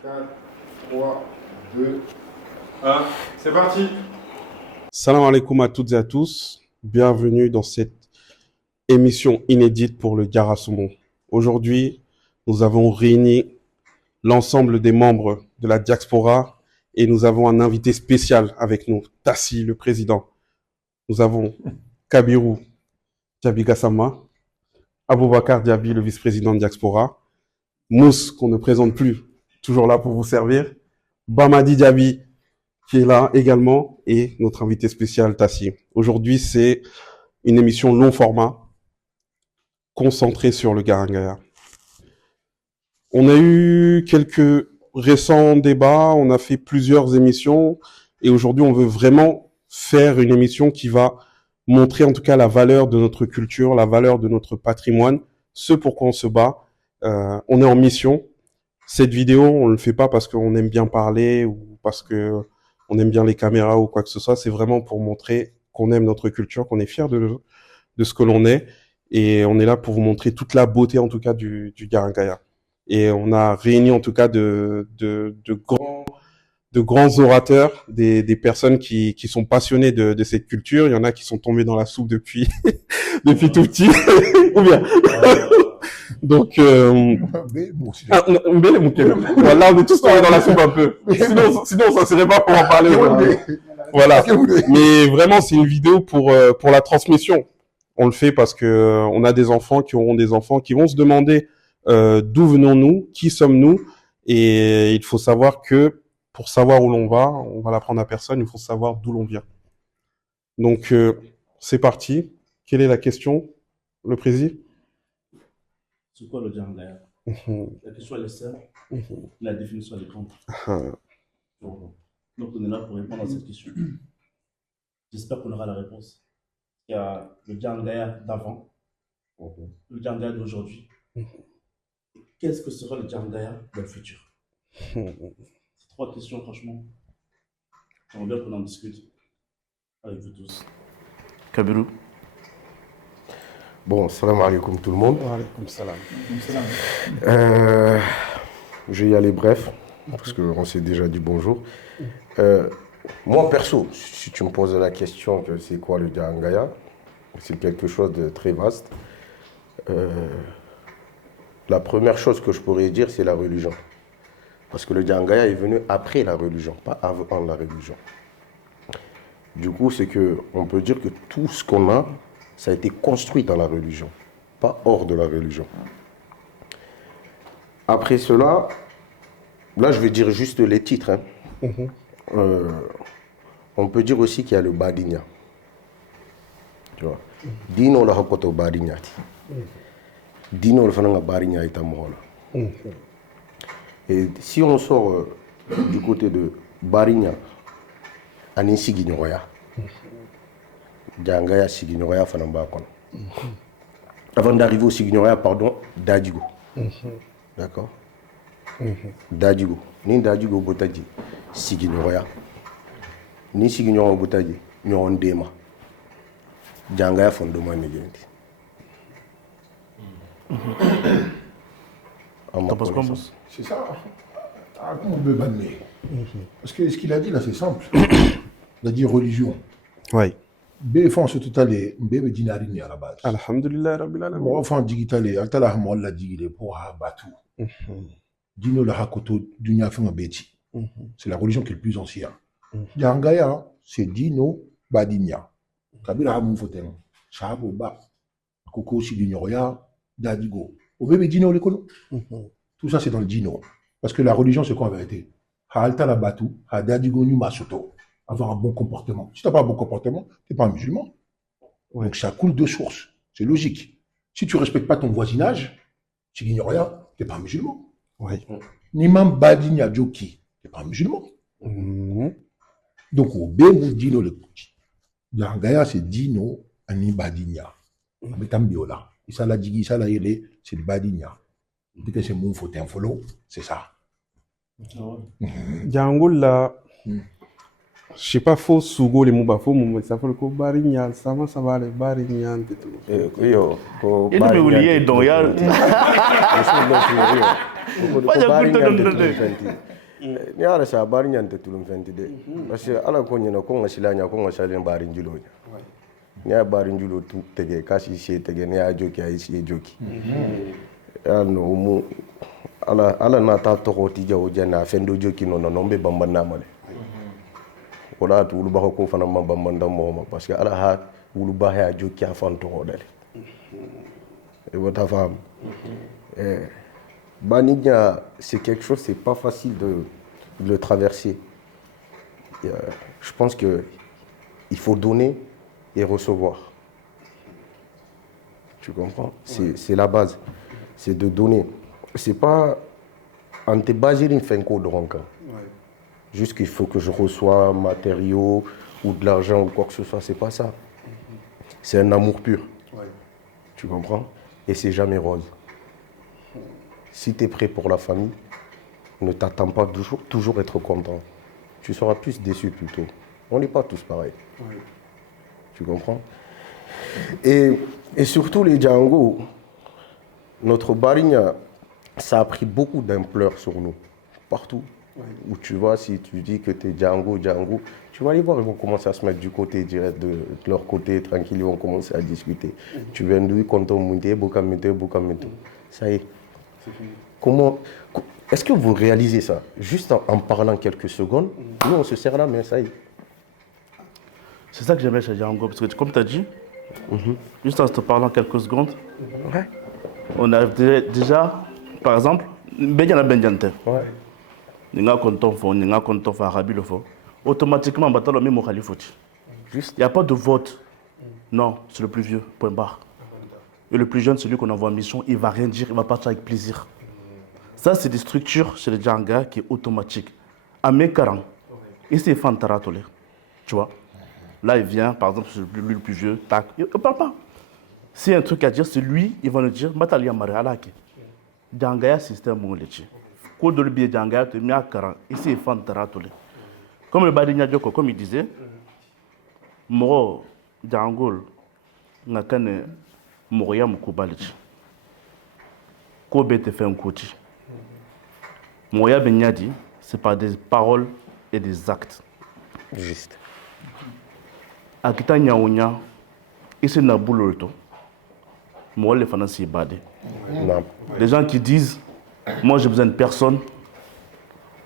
4, 3, 2, 1, c'est parti. Salam alaikum à toutes et à tous. Bienvenue dans cette émission inédite pour le Garasumon. Aujourd'hui, nous avons réuni l'ensemble des membres de la diaspora et nous avons un invité spécial avec nous, Tassi, le président. Nous avons Kabirou Diaby Gassama, Aboubakar Diaby, le vice-président de diaspora, Mousse, qu'on ne présente plus, toujours là pour vous servir, Bamadi Diaby, qui est là également, et notre invité spécial, Tassi. Aujourd'hui, c'est une émission long format, concentrée sur le Garangaya. On a eu quelques récents débats, on a fait plusieurs émissions, et aujourd'hui, on veut vraiment faire une émission qui va montrer en tout cas la valeur de notre culture, la valeur de notre patrimoine, ce pourquoi on se bat. On est en mission. Cette vidéo, on le fait pas parce qu'on aime bien parler ou parce que on aime bien les caméras ou quoi que ce soit. C'est vraiment pour montrer qu'on aime notre culture, qu'on est fier de ce que l'on est. Et on est là pour vous montrer toute la beauté, en tout cas, du Garangaya. Et on a réuni, en tout cas, de grands orateurs, des personnes qui sont passionnées de cette culture. Il y en a qui sont tombés dans la soupe depuis, depuis tout petit. Ou bien. Donc, voilà, on est tous tombés dans la soupe un peu. Sinon, on s'en serait pas pour en parler. Voilà. Mais vraiment, c'est une vidéo pour la transmission. On le fait parce que on a des enfants qui auront des enfants qui vont se demander d'où venons-nous, qui sommes-nous, et il faut savoir que pour savoir où l'on va, on va l'apprendre à personne, il faut savoir d'où l'on vient. Donc, c'est parti. Quelle est la question, le président? C'est quoi le Garangaya? La question elle est simple, la définition elle est grande. Donc on est là pour répondre à cette question. J'espère qu'on aura la réponse. Il y a le Garangaya d'avant, le Garangaya d'aujourd'hui. Qu'est-ce que sera le Garangaya dans le futur? Ces trois questions, franchement, j'aimerais bien qu'on en discute avec vous tous. Kabirou. Bon, salam alaikum tout le monde. Wa alaykoum salam. Je vais y aller bref, parce qu'on s'est déjà dit bonjour. Moi, perso, si tu me poses la question que c'est quoi le Garangaya, c'est quelque chose de très vaste. La première chose que je pourrais dire, c'est la religion. Parce que le Garangaya est venu après la religion, pas avant la religion. Du coup, c'est qu'on peut dire que tout ce qu'on a, ça a été construit dans la religion, pas hors de la religion. Après cela, là je vais dire juste les titres. On peut dire aussi qu'il y a le Badinya. Tu vois. Dino la hakoto Badinyati. Dino le fananga Badinya ita mohola. Et si on sort du côté de Badinya, Aninsi Guignoya. Garangaya Siginoya Fanamba Kon. Avant d'arriver au Siginoya, pardon, Dadigo. D'accord. Dadigo. Ni Dadigo Botaji, Siginoya. Ni Siginoya Botaji, Nyon Dema. Garangaya Fondoma Negenti. C'est ça. Ah, comment on peut banner? Parce que ce qu'il a dit là, c'est simple. Il a dit religion. Oui. Béfense total et bébé dinarini à la base. Alhamdulillah, Rabbil Alamin. Bon, enfin, digital et altala hamolla digile pour habatu. Dino la hakoto dunya fenga beti. C'est la religion qui est le plus ancienne. Garangaya, c'est Dino Badinya. Kabila hamun foten. Shabo ba. Koko si Dinoya, Dadigo. Au bébé Dino le kono. Tout ça, c'est dans le Dino. Parce que la religion, c'est quoi en vérité? Ha altala batu, ha Dadigo nu masoto. Avoir un bon comportement. Si tu n'as pas un bon comportement, tu n'es pas un musulman. Ouais. Donc ça coule de source. C'est logique. Si tu ne respectes pas ton voisinage, tu n'ignores rien, tu n'es pas un musulman. Ouais. Nimam Badinya Djoki, tu n'es pas un musulman. Donc au Bémou Dino le Kouchi. Garangaya, c'est Dino Ani Badinya. Ametambiola. Isala Digi, Isala Yele, c'est le Badinya. Dès que c'est mon faute un follow, c'est ça. Djangoula. Je sais pas faux Sougo les mots faux mais ça fait le coup Barignal ça va les Barignal et tout. Yo, Et nous oublier donc Ni ala sa bari nyante tulum fenti de parce que ala ko nyina ko ngasilanya ko ngasalen bari njulo ni a bari njulo tu tege kasi she tege ni a joki a she joki ya no mu ala na ta to ko ti jaw jana fendo joki no no be bambana male wala tu lu ba ko fana ma bambanda mo parce que ala ha wulu ba ha joki a fan to dale et votre femme Banidia, c'est quelque chose, c'est pas facile de le traverser. Je pense qu'il faut donner et recevoir. Tu comprends? C'est la base. C'est de donner. C'est pas en te basant une fin de ranka. Juste qu'il faut que je reçois matériaux ou de l'argent ou quoi que ce soit. C'est pas ça. C'est un amour pur. Tu comprends? Et c'est jamais rose. Si tu es prêt pour la famille, ne t'attends pas toujours être content. Tu seras plus déçu plutôt. On n'est pas tous pareils. Tu comprends? Et surtout les Django, notre Barigna, ça a pris beaucoup d'ampleur sur nous. Partout où tu vas, si tu dis que tu es Django, tu vas aller voir, ils vont commencer à se mettre du côté direct, de leur côté, tranquille, ils vont commencer à discuter. Tu viens d'où, quand on monte, Bokameto. Ça y est. Comment est-ce que vous réalisez ça? Juste en parlant quelques secondes, nous on se serre la main, ça y est. C'est ça que j'aimais chez Django, parce que comme tu as dit, juste en te parlant quelques secondes, on arrive déjà, par exemple, Benjana Benjante. Ninga konton fo arabi le fo. Automatiquement, on le même Khalifoti. Juste. Il n'y a pas de vote. Non, c'est le plus vieux, point barre. Et le plus jeune, celui qu'on envoie en mission, il ne va rien dire, il va partir avec plaisir. Ça, c'est des structures chez les Djanga qui est automatique. À mes 40, et c'est Fantaratolé. Tu vois? Là, il vient, par exemple, c'est lui le plus vieux, tac, il ne parle pas. S'il y a un truc à dire, c'est lui, il va nous dire, Matalia Marialake. Djanga, système monolithique. Quand le billet Djanga, tu mets à 40, et c'est Fantaratolé. Comme le Badi Nyadjoko, comme il disait, Moro, Djangol, Nakane, Moria Mukubalichi. Kobe te fait un côté. Moria Benyadi, c'est par des paroles et des actes. Juste. Akita Nyaounya, ici na boulot. Moi, les fans s'y badent. Les gens qui disent, moi j'ai besoin de personne.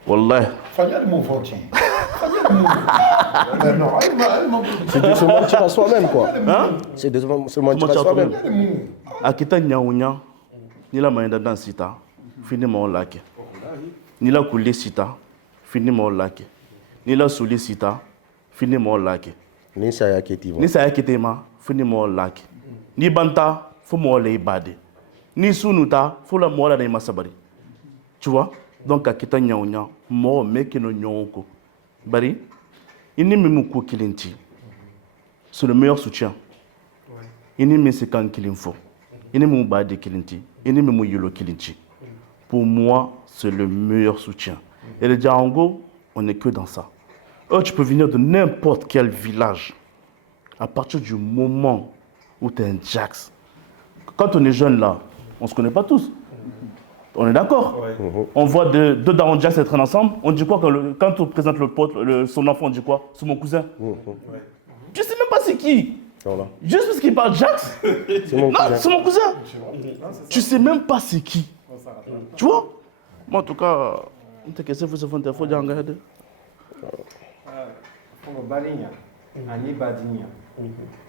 Wallah. C'est de se mentir à soi-même, quoi. C'est de se mentir à soi-même. Akita Nyaounya, ni la main dans sita, fini mon lac. Ni la coulée sita, fini mon lac. Ni la soulé sita, fini mon lac. Ni ça y a qui Ni ça y a qui t'aima, fini mon lac. Ni banta, faut moi les bade. Ni sunuta, faut la moi la masabari. Tu vois? Donc Akita Nyaounya, moi mec no nyonko. Bari, il n'est même pas kilinti. C'est le meilleur soutien. Il n'est même pas qu'il faut. Il n'est même pas de kilinti. Il n'est même pas yolo kilinti. Pour moi, c'est le meilleur soutien. Et les Django, on n'est que dans ça. Tu peux venir de n'importe quel village. À partir du moment où tu es un Jax. Quand on est jeune là, on ne se connaît pas tous. On est d'accord. On voit deux darons Jax être ensemble. On dit quoi quand on présente le pote, son enfant, on dit quoi? C'est mon cousin. Je ne sais même pas c'est qui. Voilà. Juste parce qu'il parle Jax. C'est mon cousin. Tu ne sais même pas c'est qui. Tu vois? Moi en tout cas, qu'est-ce que vous faites? Il faut dire en garde. Baligna, ani Badigna.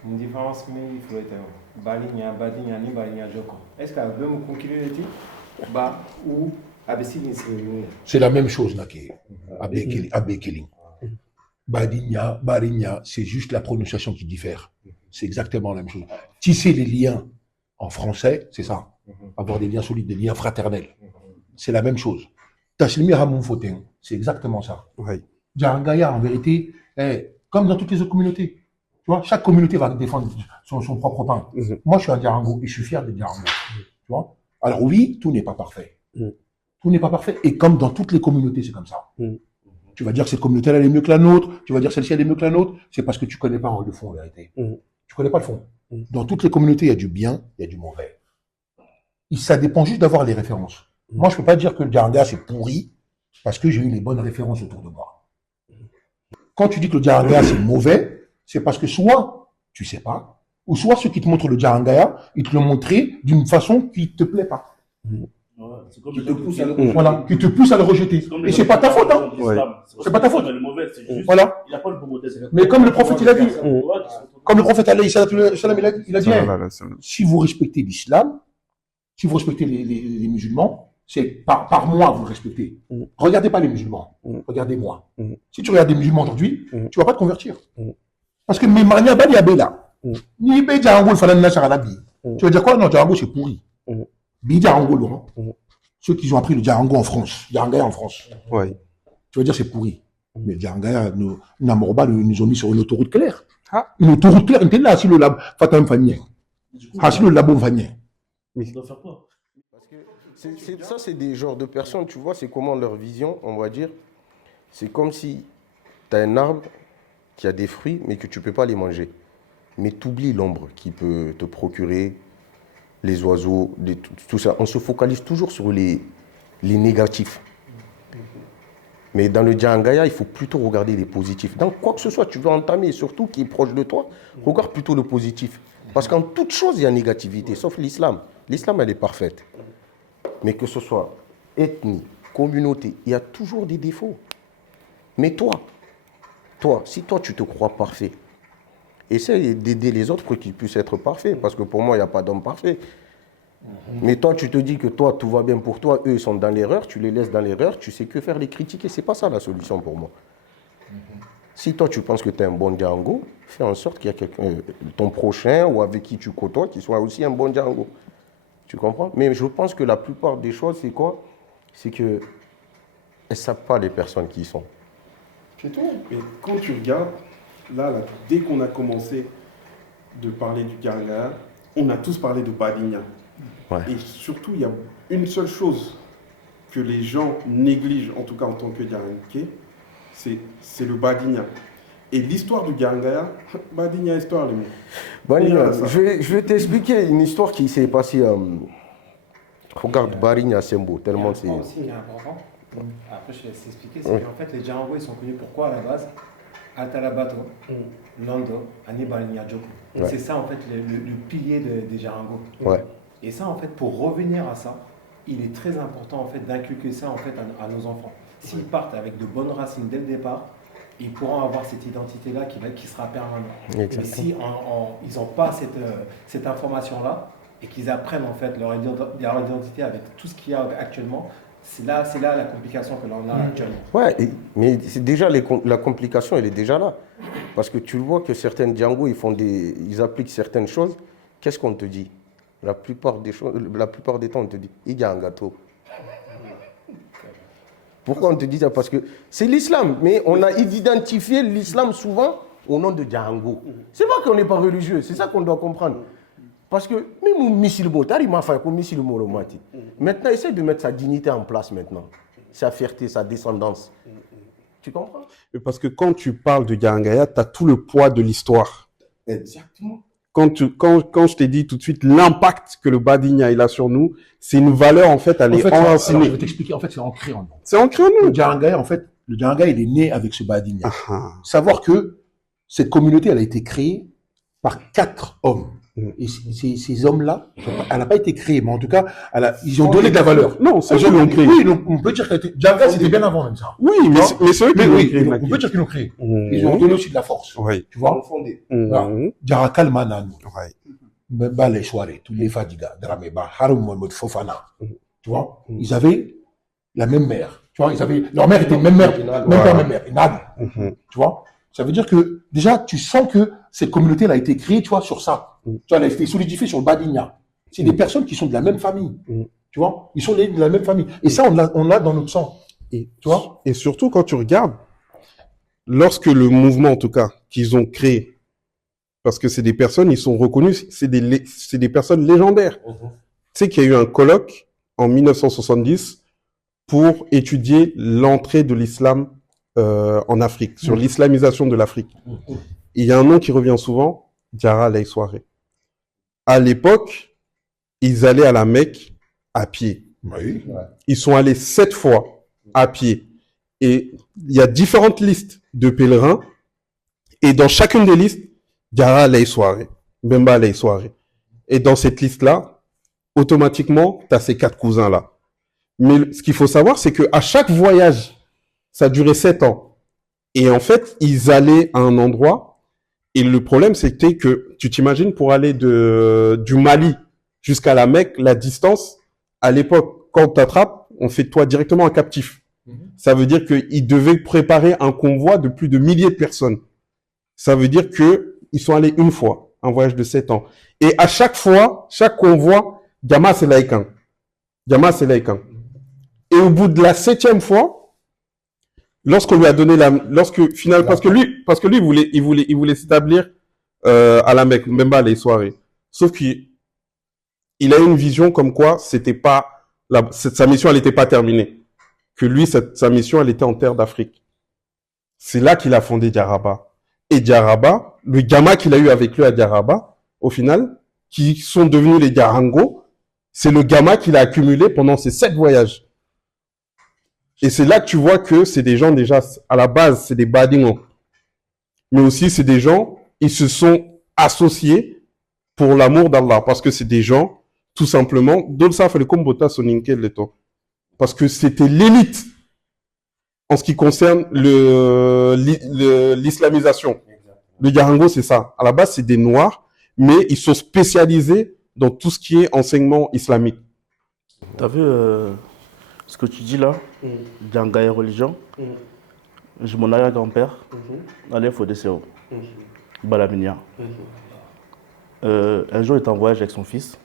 Une différence mais il faut être Baligna, ni Baligna Joko. Est-ce qu'à deux mots conclure Ba ou Abessine c'est la même chose, Naki. Abekeling. Badigna, c'est juste la prononciation qui diffère. C'est exactement la même chose. Tisser les liens en français, c'est ça. Avoir des liens solides, des liens fraternels. C'est la même chose. Tachilmi Ramon Foten, c'est exactement ça. Djarangaya, en vérité, comme dans toutes les autres communautés. Tu vois, chaque communauté va défendre son propre pain. Moi, je suis un Djarango et je suis fier de Djarango. Tu vois? Alors oui, tout n'est pas parfait. Tout n'est pas parfait. Et comme dans toutes les communautés, c'est comme ça. Tu vas dire que cette communauté-là, elle est mieux que la nôtre. Tu vas dire que celle-ci, elle est mieux que la nôtre. C'est parce que tu connais pas le fond, en vérité. Tu connais pas le fond. Dans toutes les communautés, il y a du bien, il y a du mauvais. Ça dépend juste d'avoir les références. Moi, je peux pas dire que le Djaranga, c'est pourri parce que j'ai eu les bonnes références autour de moi. Quand tu dis que le Djaranga, c'est mauvais, c'est parce que soit tu sais pas, ou soit ceux qui te montrent le Djaranga, ils te l'ont montré d'une façon qui te plaît pas. Ouais, c'est comme Qui les te gens pousse qui- à le, voilà, qui te pousse à le rejeter. c'est comme les Et gens c'est pas qui ta faute, disent hein. que l'islam, C'est pas ta faute. l'islam est mauvais, c'est juste, Voilà. il a pas le bon modèle. Mais comme le prophète, il a dit, Ouais, comme le prophète, alayhi salatu wa salam, il a dit, Ah, là, là, ça- si vous respectez l'islam, si vous respectez les musulmans, c'est par moi vous le respectez. Regardez pas les musulmans, regardez-moi. Si tu regardes des musulmans aujourd'hui, tu vas pas te convertir. Parce que mes manias bali abela. Ni be django le falan nasara la bi. Tu vas dire quoi? Non, django c'est pourri. Bi django Laurent. Ceux qui ont appris le django en France, django en France. Ouais. Tu vas dire c'est pourri. Mais django nous Namorba nous ont mis sur une autoroute claire. Ah. Une autoroute claire, une là si le lab fatam famille. Du coup, Ah si le labo famille. on doit faire quoi? Parce que ça, c'est des genres de personnes, tu vois, c'est comment leur vision, on va dire. C'est comme si tu as un arbre qui a des fruits, mais que tu ne peux pas les manger. Mais tu oublies l'ombre qui peut te procurer, les oiseaux, tout ça. On se focalise toujours sur les négatifs. Mais dans le Djangaya, il faut plutôt regarder les positifs. Dans quoi que ce soit, tu veux entamer, surtout qui est proche de toi, regarde plutôt le positif. Parce qu'en toute chose, il y a négativité, sauf l'islam. L'islam, elle est parfaite. Mais que ce soit ethnie, communauté, il y a toujours des défauts. Mais toi, si toi tu te crois parfait, essaye d'aider les autres pour qu'ils puissent être parfaits. Parce que pour moi, il n'y a pas d'homme parfait. Mais toi, tu te dis que toi, tout va bien pour toi, eux, ils sont dans l'erreur, tu les laisses dans l'erreur, tu sais que faire les critiquer. C'est pas ça la solution pour moi. Si toi, tu penses que tu es un bon Django, fais en sorte qu'il y a quelqu'un, ton prochain ou avec qui tu côtoies, qui soit aussi un bon Django. Tu comprends? Mais je pense que la plupart des choses, c'est quoi? C'est qu'elles ne savent pas les personnes qui sont. C'est tout. Et quand tu regardes, là, dès qu'on a commencé de parler du Djaranga, on a tous parlé de Badigna. Ouais. Et surtout, il y a une seule chose que les gens négligent, en tout cas en tant que Djaranké, c'est le Badigna. Et l'histoire du Djaranga, Badigna histoire, les mecs. Badigna, ça. je vais t'expliquer une histoire qui s'est passée. Regarde, Badigna, c'est beau, tellement c'est. Aussi, il y a un important. Après, je vais expliquer. C'est qu'en fait, les Django, ils sont connus pourquoi à la base? Atalabato, Lando, Hannibal Nyadjoko. Ouais. C'est ça, en fait, le pilier des Django. Ouais. Et ça, en fait, pour revenir à ça, il est très important, en fait, d'inculquer ça, en fait, à nos enfants. S'ils partent avec de bonnes racines dès le départ, ils pourront avoir cette identité-là qui sera permanente. Exactement. Mais si ils n'ont pas cette information-là et qu'ils apprennent en fait leur identité avec tout ce qu'il y a actuellement, c'est là la complication que l'on a actuellement. Ouais, mais c'est déjà la complication, elle est déjà là. Parce que tu le vois que certains Django, ils appliquent certaines choses. Qu'est-ce qu'on te dit? La plupart des temps, on te dit, il y a un gâteau. Pourquoi on te dit ça? Parce que c'est l'islam, mais on a identifié l'islam souvent au nom de Django. C'est pas qu'on n'est pas religieux, c'est ça qu'on doit comprendre. Parce que même musulman, maintenant, essaie de mettre sa dignité en place maintenant. Sa fierté, sa descendance. Tu comprends? Parce que quand tu parles de Djaranga, tu as tout le poids de l'histoire. Exactement. Quand je t'ai dit tout de suite l'impact que le Badigna il a sur nous, c'est une valeur en fait, elle En est fait, alors, je enracinée. vais t'expliquer. En fait, c'est ancré en nous. C'est ancré en Le nous. Djaranga, en fait, le Djaranga, il est né avec ce Badigna. Ah, Savoir que cette communauté, elle a été créée par 4 hommes. Et ces hommes-là, elle n'a pas été créée, mais en tout cas, ils ont donné de la valeur. non, c'est eux Ils qui ont l'ont créé. Oui, donc on peut dire que Djaranga, c'était bien avant même ça. Oui, mais c'est eux qui Mais l'ont oui, créé. on peut dire qu'ils l'ont créé. Ils ont donné aussi de la force. Oui. Tu vois? Voilà. Djaraka Manan, Oui. les soirées, tous les fadigas, Drameba, Haroum Mohamed Fofana. Tu vois? Ils avaient la même mère. Tu vois? Leur mère était même mère, même père, même mère. Inad. Tu vois? Ça veut dire que, déjà, tu sens que cette communauté, elle a été créée, tu vois, sur ça. Tu vois, elle a été solidifiée sur le Badigna. C'est des personnes qui sont de la même famille. Tu vois? Ils sont de la même famille. Et ça, on l'a dans notre sang. Et, Tu vois? et surtout quand tu regardes, lorsque le mouvement, en tout cas, qu'ils ont créé, parce que c'est des personnes, ils sont reconnus, c'est des personnes légendaires. Tu sais qu'il y a eu un colloque en 1970 pour étudier l'entrée de l'islam en Afrique, sur l'islamisation de l'Afrique. Et il y a un nom qui revient souvent, Diarra Alayhi-Soiré. À l'époque, ils allaient à la Mecque à pied. Oui. Ils sont allés 7 fois à pied. Et il y a différentes listes de pèlerins. Et dans chacune des listes, Diarra Lay Soirée, Bemba Lay Soirée. Et dans cette liste-là, automatiquement, tu as ces 4 cousins-là. Mais ce qu'il faut savoir, c'est qu'à chaque voyage, ça durait 7 ans. Et en fait, ils allaient à un endroit. Et le problème, c'était que, tu t'imagines, pour aller du Mali jusqu'à la Mecque, la distance, à l'époque, quand on t'attrape, on fait de toi directement un captif. Ça veut dire qu'ils devaient préparer un convoi de plus de milliers de personnes. Ça veut dire qu'ils sont allés une fois, un voyage de 7 ans. Et à chaque fois, chaque convoi, Diama c'est laïcan. Diama c'est laïcan. Et au bout de la 7e fois, lorsqu'on lui a donné finalement, parce que lui, il voulait s'établir, à la Mecque, même pas les soirées. Sauf qu'il a eu une vision comme quoi c'était pas, sa mission, elle n'était pas terminée. Que lui, sa mission, elle était en terre d'Afrique. C'est là qu'il a fondé Diaraba. Et Diaraba, le gamin qu'il a eu avec lui à Diaraba, au final, qui sont devenus les Diarango, c'est le gamin qu'il a accumulé pendant ces 7 voyages. Et c'est là que tu vois que c'est des gens déjà, à la base, c'est des badingos. Mais aussi, c'est des gens, ils se sont associés pour l'amour d'Allah. Parce que c'est des gens, tout simplement, Dolsa fait le kombota soninkel le temps. Parce que c'était l'élite en ce qui concerne l'islamisation. Le Diarango, c'est ça. À la base, c'est des Noirs, mais ils sont spécialisés dans tout ce qui est enseignement islamique. T'as vu ce que tu dis là, Djanga et religion? J'ai mon arrière-grand-père, allez, il faut des CO, Balaminia. Un jour, il était en voyage avec son fils.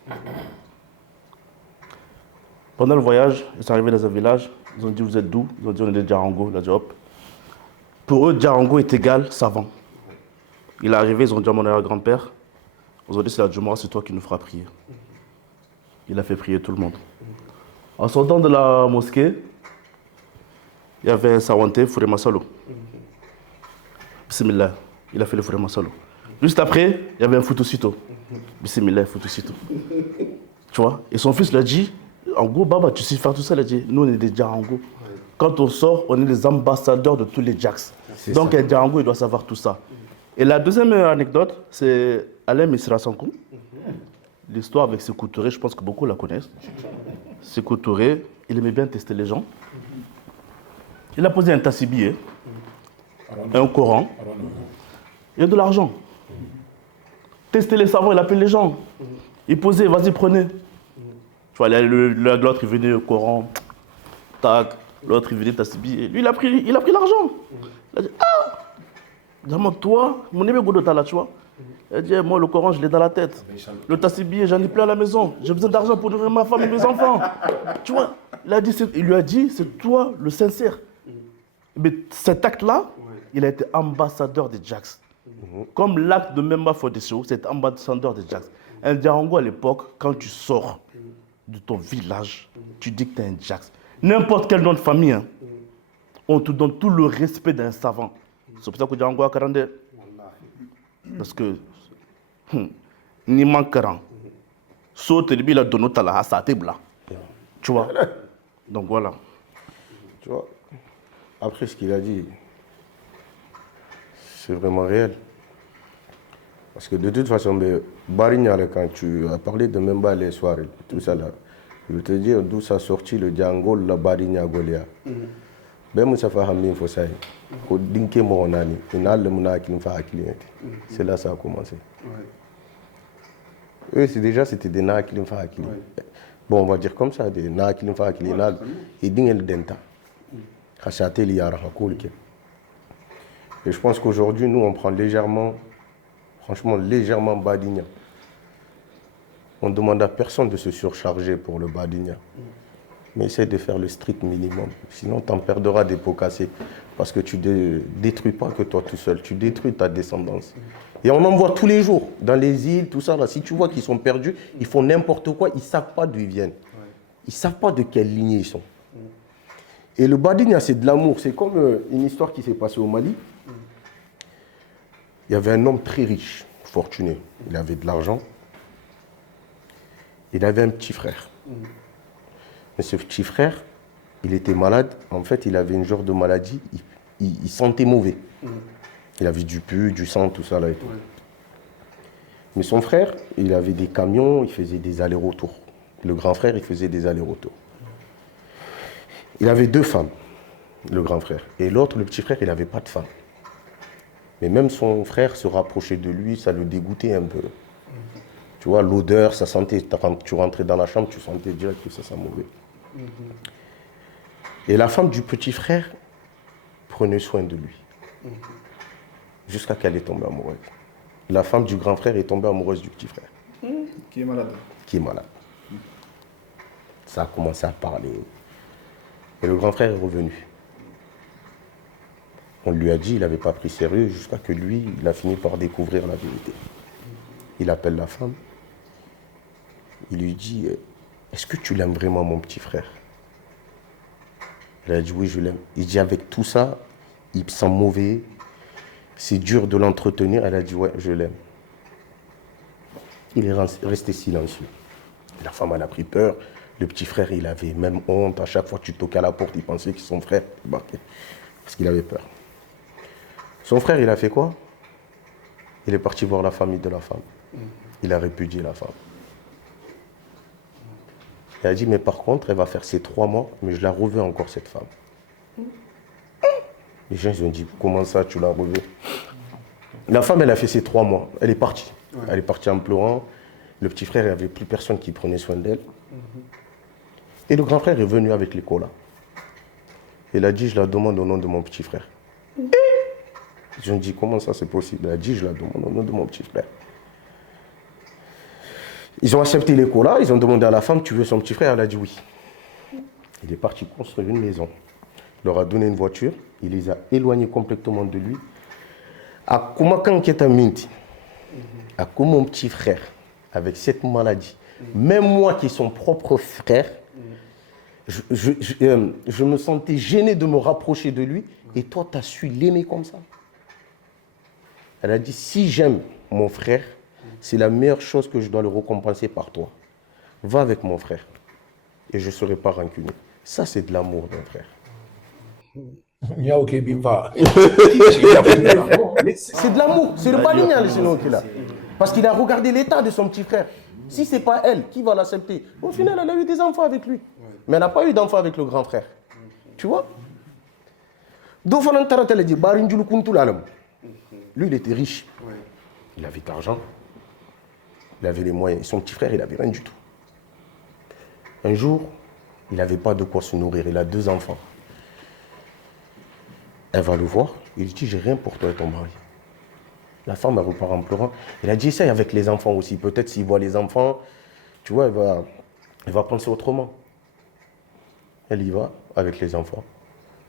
Pendant le voyage, ils sont arrivés dans un village. Ils ont dit, vous êtes d'où? Ils ont dit, on est des Djarango. Il a dit, hop. Pour eux, Djarango est égal savant. Il est arrivé, ils ont dit à mon arrière-grand-père, ils ont dit, c'est la Djumara, c'est toi qui nous feras prier. Il a fait prier tout le monde. En sortant de la mosquée, il y avait un Sawante, Fouré Masalo. Bismillah, il a fait le Fouré Masalo. Juste après, il y avait un Futusito. Bismillah, Futusito. Tu vois? Et son fils lui a dit, en gros, Baba, tu sais faire tout ça. Il a dit, nous, on est des Djarango. Quand on sort, on est les ambassadeurs de tous les Djaks. Donc, un Djarango, il doit savoir tout ça. Et la deuxième anecdote, c'est Alain Messira Sankou. L'histoire avec Sékou Touré, je pense que beaucoup la connaissent. Sékou Touré, il aimait bien tester les gens. Il a posé un tassibi, un Coran et de l'argent. Tester les savants, il appelait les gens. Il posait, vas-y, prenez. Tu vois, l'autre, il venait au Coran, tac, l'autre, il venait tassibi. Lui, il a pris l'argent. Il a dit, ah, dis-moi, toi, mon aimé Godota là, tu vois. Il a dit, moi, le Coran, je l'ai dans la tête. Le tassibi, j'en ai plus à la maison. J'ai besoin d'argent pour nourrir ma femme et mes enfants. Tu vois, il lui a dit, c'est toi le sincère. Mais cet acte-là, il a été ambassadeur des Djaks. Comme l'acte de Memba Fodesio, c'est ambassadeur des Djaks. Un Djarango à l'époque, quand tu sors de ton village, tu dis que tu es un Djaks. N'importe quel nom de famille, hein, on te donne tout le respect d'un savant. C'est pour ça que Djarango a 42. Parce que, ni manquerant. Saute le bila donne ta la sa table. Tu vois. Donc voilà. Tu vois, après ce qu'il a dit, c'est vraiment réel. Parce que de toute façon, Barignale, quand tu as parlé de Memba les soirées, tout ça là, je veux te dire d'où ça sorti le Django, la Barigna Golia. Ben Moussa Fahamine Fossaï, au Dinké Moronani, c'est là que ça a commencé. Eux, c'était des Nakilim Fahakili. Bon, on va dire comme ça, des Nakilim Fahakili, et Dingel Denta. Et je pense qu'aujourd'hui, nous, on prend légèrement, franchement, légèrement Badigna. On ne demande à personne de se surcharger pour le Badigna. Mais essaie de faire le strict minimum. Sinon, tu en perdras des pots cassés. Parce que tu ne détruis pas que toi tout seul, tu détruis ta descendance. Et on en voit tous les jours, dans les îles, tout ça. Là. Si tu vois qu'ils sont perdus, ils font n'importe quoi, ils ne savent pas d'où ils viennent. Ils ne savent pas de quelle lignée ils sont. Et le Badigna, c'est de l'amour. C'est comme une histoire qui s'est passée au Mali. Il y avait un homme très riche, fortuné. Il avait de l'argent. Il avait un petit frère. Mais ce petit frère, il était malade. En fait, il avait une genre de maladie. Il sentait mauvais. Il avait du pus, du sang, tout ça là et tout. Mais son frère, il avait des camions, il faisait des allers-retours. Le grand frère, il faisait des allers-retours. Il avait 2 femmes, le grand frère. Et l'autre, le petit frère, il n'avait pas de femme. Mais même son frère se rapprochait de lui, ça le dégoûtait un peu. Tu vois, l'odeur, ça sentait. Quand tu rentrais dans la chambre, tu sentais direct que ça sent mauvais. Et la femme du petit frère prenait soin de lui. Jusqu'à qu'elle est tombée amoureuse. La femme du grand frère est tombée amoureuse du petit frère. Qui est malade. Qui est malade. Ça a commencé à parler. Et le grand frère est revenu. On lui a dit, il n'avait pas pris sérieux, jusqu'à que lui, il a fini par découvrir la vérité. Il appelle la femme. Il lui dit, est-ce que tu l'aimes vraiment, mon petit frère? Elle a dit, oui, je l'aime. Il dit, avec tout ça, il sent mauvais, c'est dur de l'entretenir. Elle a dit, ouais, je l'aime. Il est resté silencieux. La femme, elle a pris peur. Le petit frère, il avait même honte. À chaque fois que tu toquais à la porte, il pensait que son frère débarquait. Parce qu'il avait peur. Son frère, il a fait quoi? Il est parti voir la famille de la femme. Il a répudié la femme. Il a dit, mais par contre, elle va faire ses 3 mois, mais je la reveux encore, cette femme. Les gens, ils ont dit, comment ça, tu la reveux? La femme, elle a fait ses 3 mois. Elle est partie. Ouais. Elle est partie en pleurant. Le petit frère, il n'y avait plus personne qui prenait soin d'elle. Et le grand frère est venu avec les colas. Il a dit, je la demande au nom de mon petit frère. Ils ont dit, comment ça c'est possible? Il a dit, je la demande au nom de mon petit frère. Ils ont accepté les colas, ils ont demandé à la femme, tu veux son petit frère? Elle a dit oui. Il est parti construire une maison. Il leur a donné une voiture, il les a éloignés complètement de lui. À comment quand il est minti, à comment mon petit frère, avec cette maladie, même moi qui est son propre frère, je me sentais gêné de me rapprocher de lui, et toi, tu as su l'aimer comme ça. Elle a dit, si j'aime mon frère, c'est la meilleure chose que je dois le récompenser par toi. Va avec mon frère, et je ne serai pas rancunier. Ça, c'est de l'amour d'un frère. Ok, Bimba. C'est de l'amour, c'est le balignal sinon qu'il a. Parce qu'il a regardé l'état de son petit frère. Si ce n'est pas elle, qui va l'accepter? Au final, elle a eu des enfants avec lui. Mais elle n'a pas eu d'enfants avec le grand frère. Tu vois? Lui, il était riche. Il avait de l'argent. Il avait les moyens. Et son petit frère, il n'avait rien du tout. Un jour, il n'avait pas de quoi se nourrir. Il a 2 enfants. Elle va le voir. Il lui dit, j'ai rien pour toi et ton mari. La femme, elle repart en pleurant. Elle a dit, essaye avec les enfants aussi. Peut-être s'il voit les enfants, tu vois, elle va penser autrement. Elle y va avec les enfants.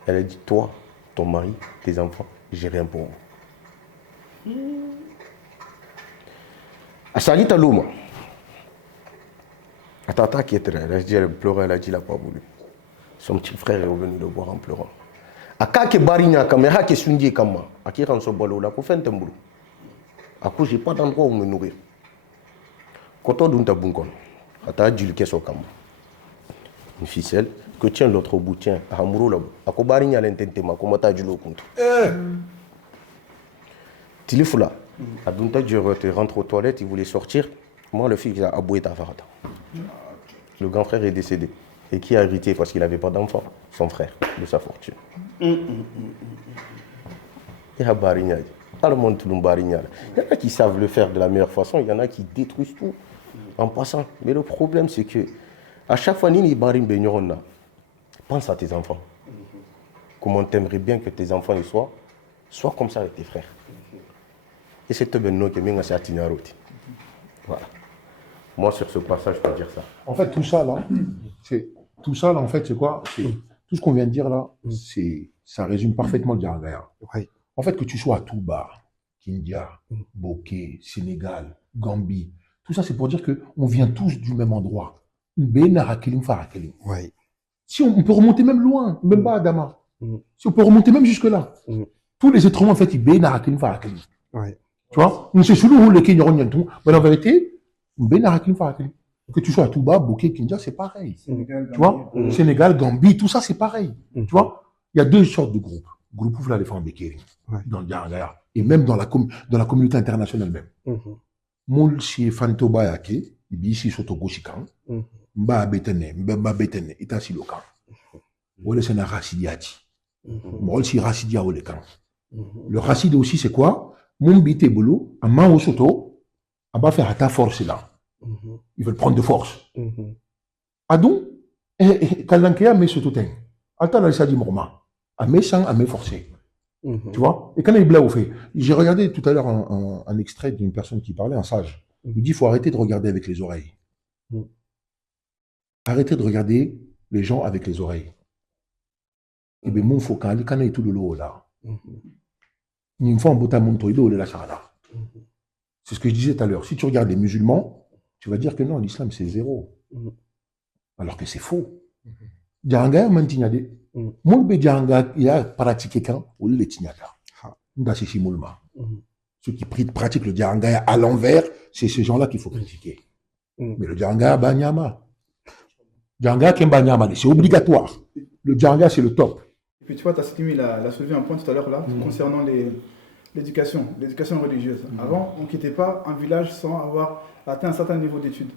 Elle a dit, toi, ton mari, tes enfants, j'ai rien pour vous. Asalita Luma. Atata qui était là, elle pleurait, elle a dit, il n'a pas voulu. Son petit frère est revenu le voir en pleurant. Akake barinya kamera ke sunji kama. Aki ranso balo la ko fente mbulu. Ako j'ai pas d'endroit où me nourrir. Koto dunta bunkon. Ata djul keso kama. Une ficelle que tient l'autre bout, tiens, Hamuro là. Ako barinya l'entente ma komata djulo kuntu. Tilifula. Adunta Dieu rentre aux toilettes, il voulait sortir. Moi, le fils, il a aboué ta farata. Le grand frère est décédé. Et qui a hérité parce qu'il n'avait pas d'enfant? Son frère, de sa fortune. Il y a Barignal. Pas le monde tout le monde Barignal. Il y en a qui savent le faire de la meilleure façon, il y en a qui détruisent tout en passant. Mais le problème, c'est que à chaque fois, Nini Barim Benyorona, pense à tes enfants. Comment t'aimerais bien que tes enfants soient comme ça avec tes frères. Et c'est tout benno qui m'a fait voilà. Moi, sur ce passage, je peux dire ça. En fait, tout ça là, en fait, c'est quoi? Tout ce qu'on vient de dire là, ça résume parfaitement le Djarangaya. Oui. En fait, que tu sois à Touba, Kindia, Bokeh, Sénégal, Gambie, tout ça, c'est pour dire qu'on vient tous du même endroit. Oui. Si on peut remonter même loin, même pas à Adama. Si on peut remonter même jusque-là. Tous les êtres humains, en fait, ils Oui. tu vois? Mais c'est celui où les Kenyans, mais en vérité, Que tu sois à Touba, Bouquet, Kindia, c'est pareil. Sénégal, Tu vois, Mhm. Sénégal, Gambie, tout ça, c'est pareil. Mhm. Tu vois, il y a deux sortes de groupes. Groupe où les femmes Bekeri, Ouais. dans le Djarangaya, et même dans la communauté internationale même. Mhm. Moul si Fantoba Yake, Ibi si Sotogo Shikan, Mhm. Mba Betene, Mba Betene, Ita si Lokan. Wole c'est na Rassidiati. Mhm. Moul si Rassidia Olekan. Mhm. Le Rassid aussi, c'est quoi? Mon bité boulot, à main au soto, à bas faire à ta force là. Mhm. Ils veulent prendre de force. Mhm. Adon, Kalankea met ce totem. Alta la dit Morma. À mes sang, à mes forcer. Mhm. Tu vois? Et quand il blague au fait, j'ai regardé tout à l'heure un extrait d'une personne qui parlait, un sage. Il dit, il faut arrêter de regarder avec les oreilles. Mhm. Arrêtez de regarder les gens avec les oreilles. Et bien, mon faut quand il tout de l'eau là. Mhm. Une fois en bota mon toido, la charada. Mhm. C'est ce que je disais tout à l'heure. Si tu regardes les musulmans, tu vas dire que non, l'islam c'est zéro. Mhm. Alors que c'est faux. Djaranga mantignade. Mhm. Moulbe Djaranga, il a pratiqué quand? Ou le tignada. Ah. Ndachichi Moulma. Mhm. Ceux qui pratiquent le Djaranga à l'envers, c'est ces gens-là qu'il faut critiquer. Mhm. Mais le Djaranga, Banyama. Djaranga, Kembanyama, c'est obligatoire. Le Djaranga, c'est le top. Et puis tu vois, Tassilimi l'a soulevé un point tout à l'heure là, concernant l'éducation religieuse. Avant, on ne quittait pas un village sans avoir atteint un certain niveau d'études.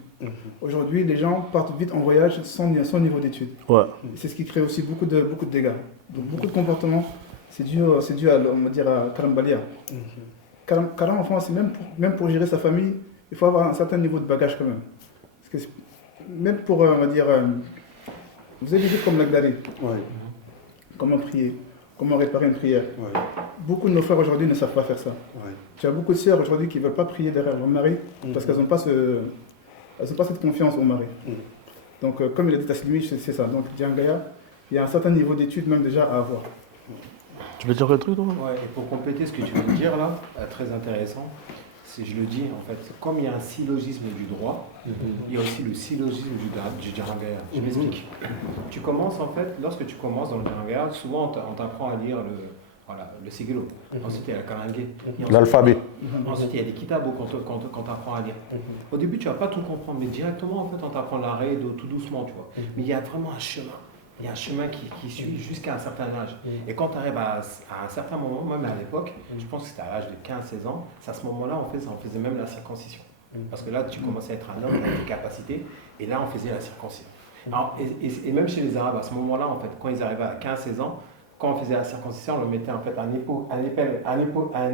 Aujourd'hui, les gens partent vite en voyage sans niveau d'études. Ouais. Et c'est ce qui crée aussi beaucoup de dégâts. Donc beaucoup de comportements, c'est dû à, on va dire, à Karambalia. Karam, en France, même pour gérer sa famille, il faut avoir un certain niveau de bagage quand même. Parce que même pour, on va dire, vous avez des trucs comme l'Agdari. Ouais. Comment prier, comment réparer une prière. Ouais. Beaucoup de nos frères aujourd'hui ne savent pas faire ça. Ouais. Tu as beaucoup de sœurs aujourd'hui qui ne veulent pas prier derrière leur mari parce qu'elles n'ont pas, cette confiance au mari. Donc, comme il a dit Tassilimi, c'est ça. Donc, Djarangaya, il y a un certain niveau d'études même déjà à avoir. Tu veux dire un truc, toi? Ouais, et pour compléter ce que tu viens de dire là, très intéressant, je le dis en fait, comme il y a un syllogisme du droit, il y a aussi le syllogisme du Djarangaya. Je m'explique. Tu commences en fait, lorsque tu commences dans le Djarangaya, souvent on t'apprend à lire le sigilo. Ensuite il y a la Kalangé. L'alphabet. Ensuite il y a des kitabos qu'on t'apprend à lire. Au début tu vas pas tout comprendre, mais directement en fait on t'apprend l'arrêt tout doucement, tu vois. Mais il y a vraiment un chemin. Il y a un chemin qui suit jusqu'à un certain âge. Et quand tu arrives à un certain moment, même à l'époque, je pense que c'était à l'âge de 15-16 ans, c'est à ce moment-là on faisait même la circoncision. Parce que là, tu commençais à être un homme avec des capacités, et là, on faisait la circoncision. Alors, et même chez les Arabes, à ce moment-là, en fait, quand ils arrivaient à 15-16 ans, quand on faisait la circoncision, on leur mettait en fait un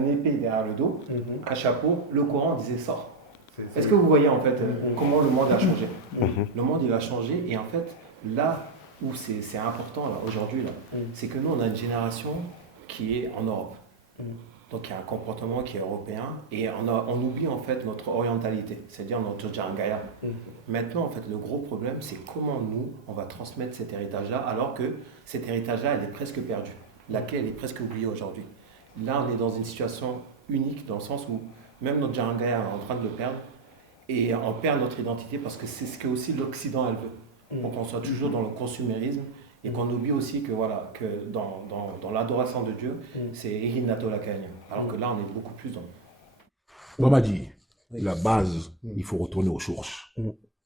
épée derrière le dos, un chapeau, le Coran disait sort. Est-ce que vous voyez en fait comment le monde a changé? Le monde il a changé, et en fait, là où c'est important là, aujourd'hui, c'est que nous, on a une génération qui est en Europe. Donc il y a un comportement qui est européen, et on oublie en fait notre orientalité, c'est-à-dire notre Djarangaya. Maintenant, en fait, le gros problème, c'est comment nous, on va transmettre cet héritage-là, alors que cet héritage-là, elle est presque perdue, laquelle est presque oubliée aujourd'hui. Là, on est dans une situation unique, dans le sens où même notre Djarangaya est en train de le perdre, et on perd notre identité parce que c'est ce que aussi l'Occident, elle veut. Pour qu'on soit toujours dans le consumérisme, et qu'on oublie aussi que, voilà, que dans l'adoration de Dieu, c'est Irinato Lakanya. Alors que là, on est beaucoup plus dans... On m'a dit, la base, il faut retourner aux sources.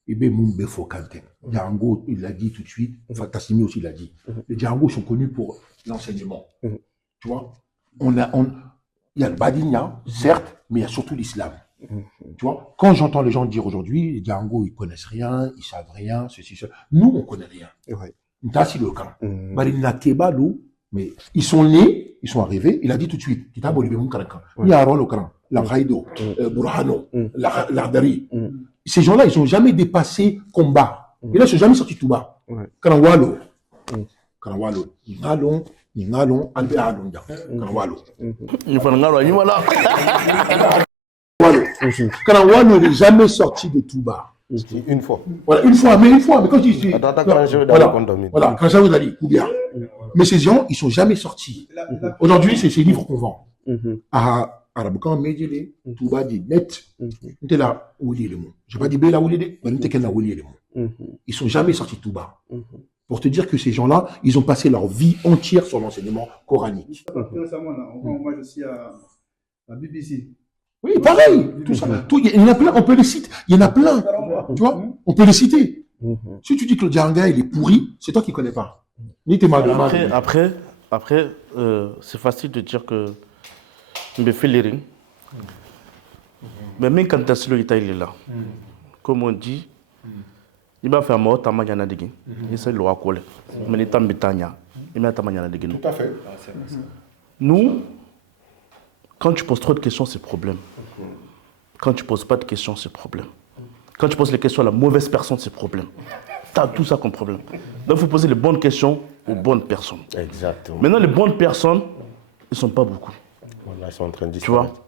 Et bien, Moumbe Fokanten. Django, il l'a dit tout de suite. Enfin, Tassimi aussi l'a dit. Les Django sont connus pour l'enseignement. Tu vois, il y a le Badinia, certes, mais il y a surtout l'islam. Tu vois, quand j'entends les gens dire aujourd'hui, les Django, ils connaissent rien, ils savent rien, ceci, cela. Nous, on connaît rien. Ouais. C'est le cas. Mais ils sont nés, ils sont arrivés, il a dit tout de suite, il y a un rôle au Coran, la Raïdo, Burhano, l'Ardari. Ces gens-là, ils n'ont jamais dépassé combat. Et là, ils ne sont jamais sortis tout bas. Karawalo. Karawalo. Ningalon, Albert Karawalo. Il faut en avoir, voilà. Karawalo n'est jamais sorti de tout bas. Une fois. Voilà, une fois, mais quand je dis. Attends, quand je vais dans le condomine. Voilà, quand j'avais dit, ou bien. Mais ces gens, ils ne sont jamais sortis. Aujourd'hui, c'est ces livres qu'on vend. Arabukan, Medjele, Touba dit net. N'était là, où il est le mot. Je n'ai pas dit Bela, où il est, mais n'était là, où il est le mot. Ils ne sont jamais sortis de tout bas. Pour te dire que ces gens-là, ils ont passé leur vie entière sur l'enseignement coranique. Récemment, on rend hommage aussi à BBC. Oui, pareil. Tout ça. Il y en a plein, on peut les citer. Il y en a plein. Tu vois, on peut les citer. Si tu dis que le Djanga, il est pourri, c'est toi qui ne connais pas. Ni tes mal. Après, c'est facile de dire que je me fais les rings. Mais même quand il est là, comme on dit, il m'a fait un mot, il m'a dit il s'est le racolé. Mais il m'a dit Tout à fait. Nous, quand tu poses trop de questions, c'est problème. Quand tu poses pas de questions, c'est problème. Quand tu poses les questions à la mauvaise personne, c'est problème. Tu as tout ça comme problème. Donc il faut poser les bonnes questions aux bonnes personnes. Exactement. Maintenant, les bonnes personnes, ils ne sont pas beaucoup. Voilà, ils sont en train de Tu disparaître. vois,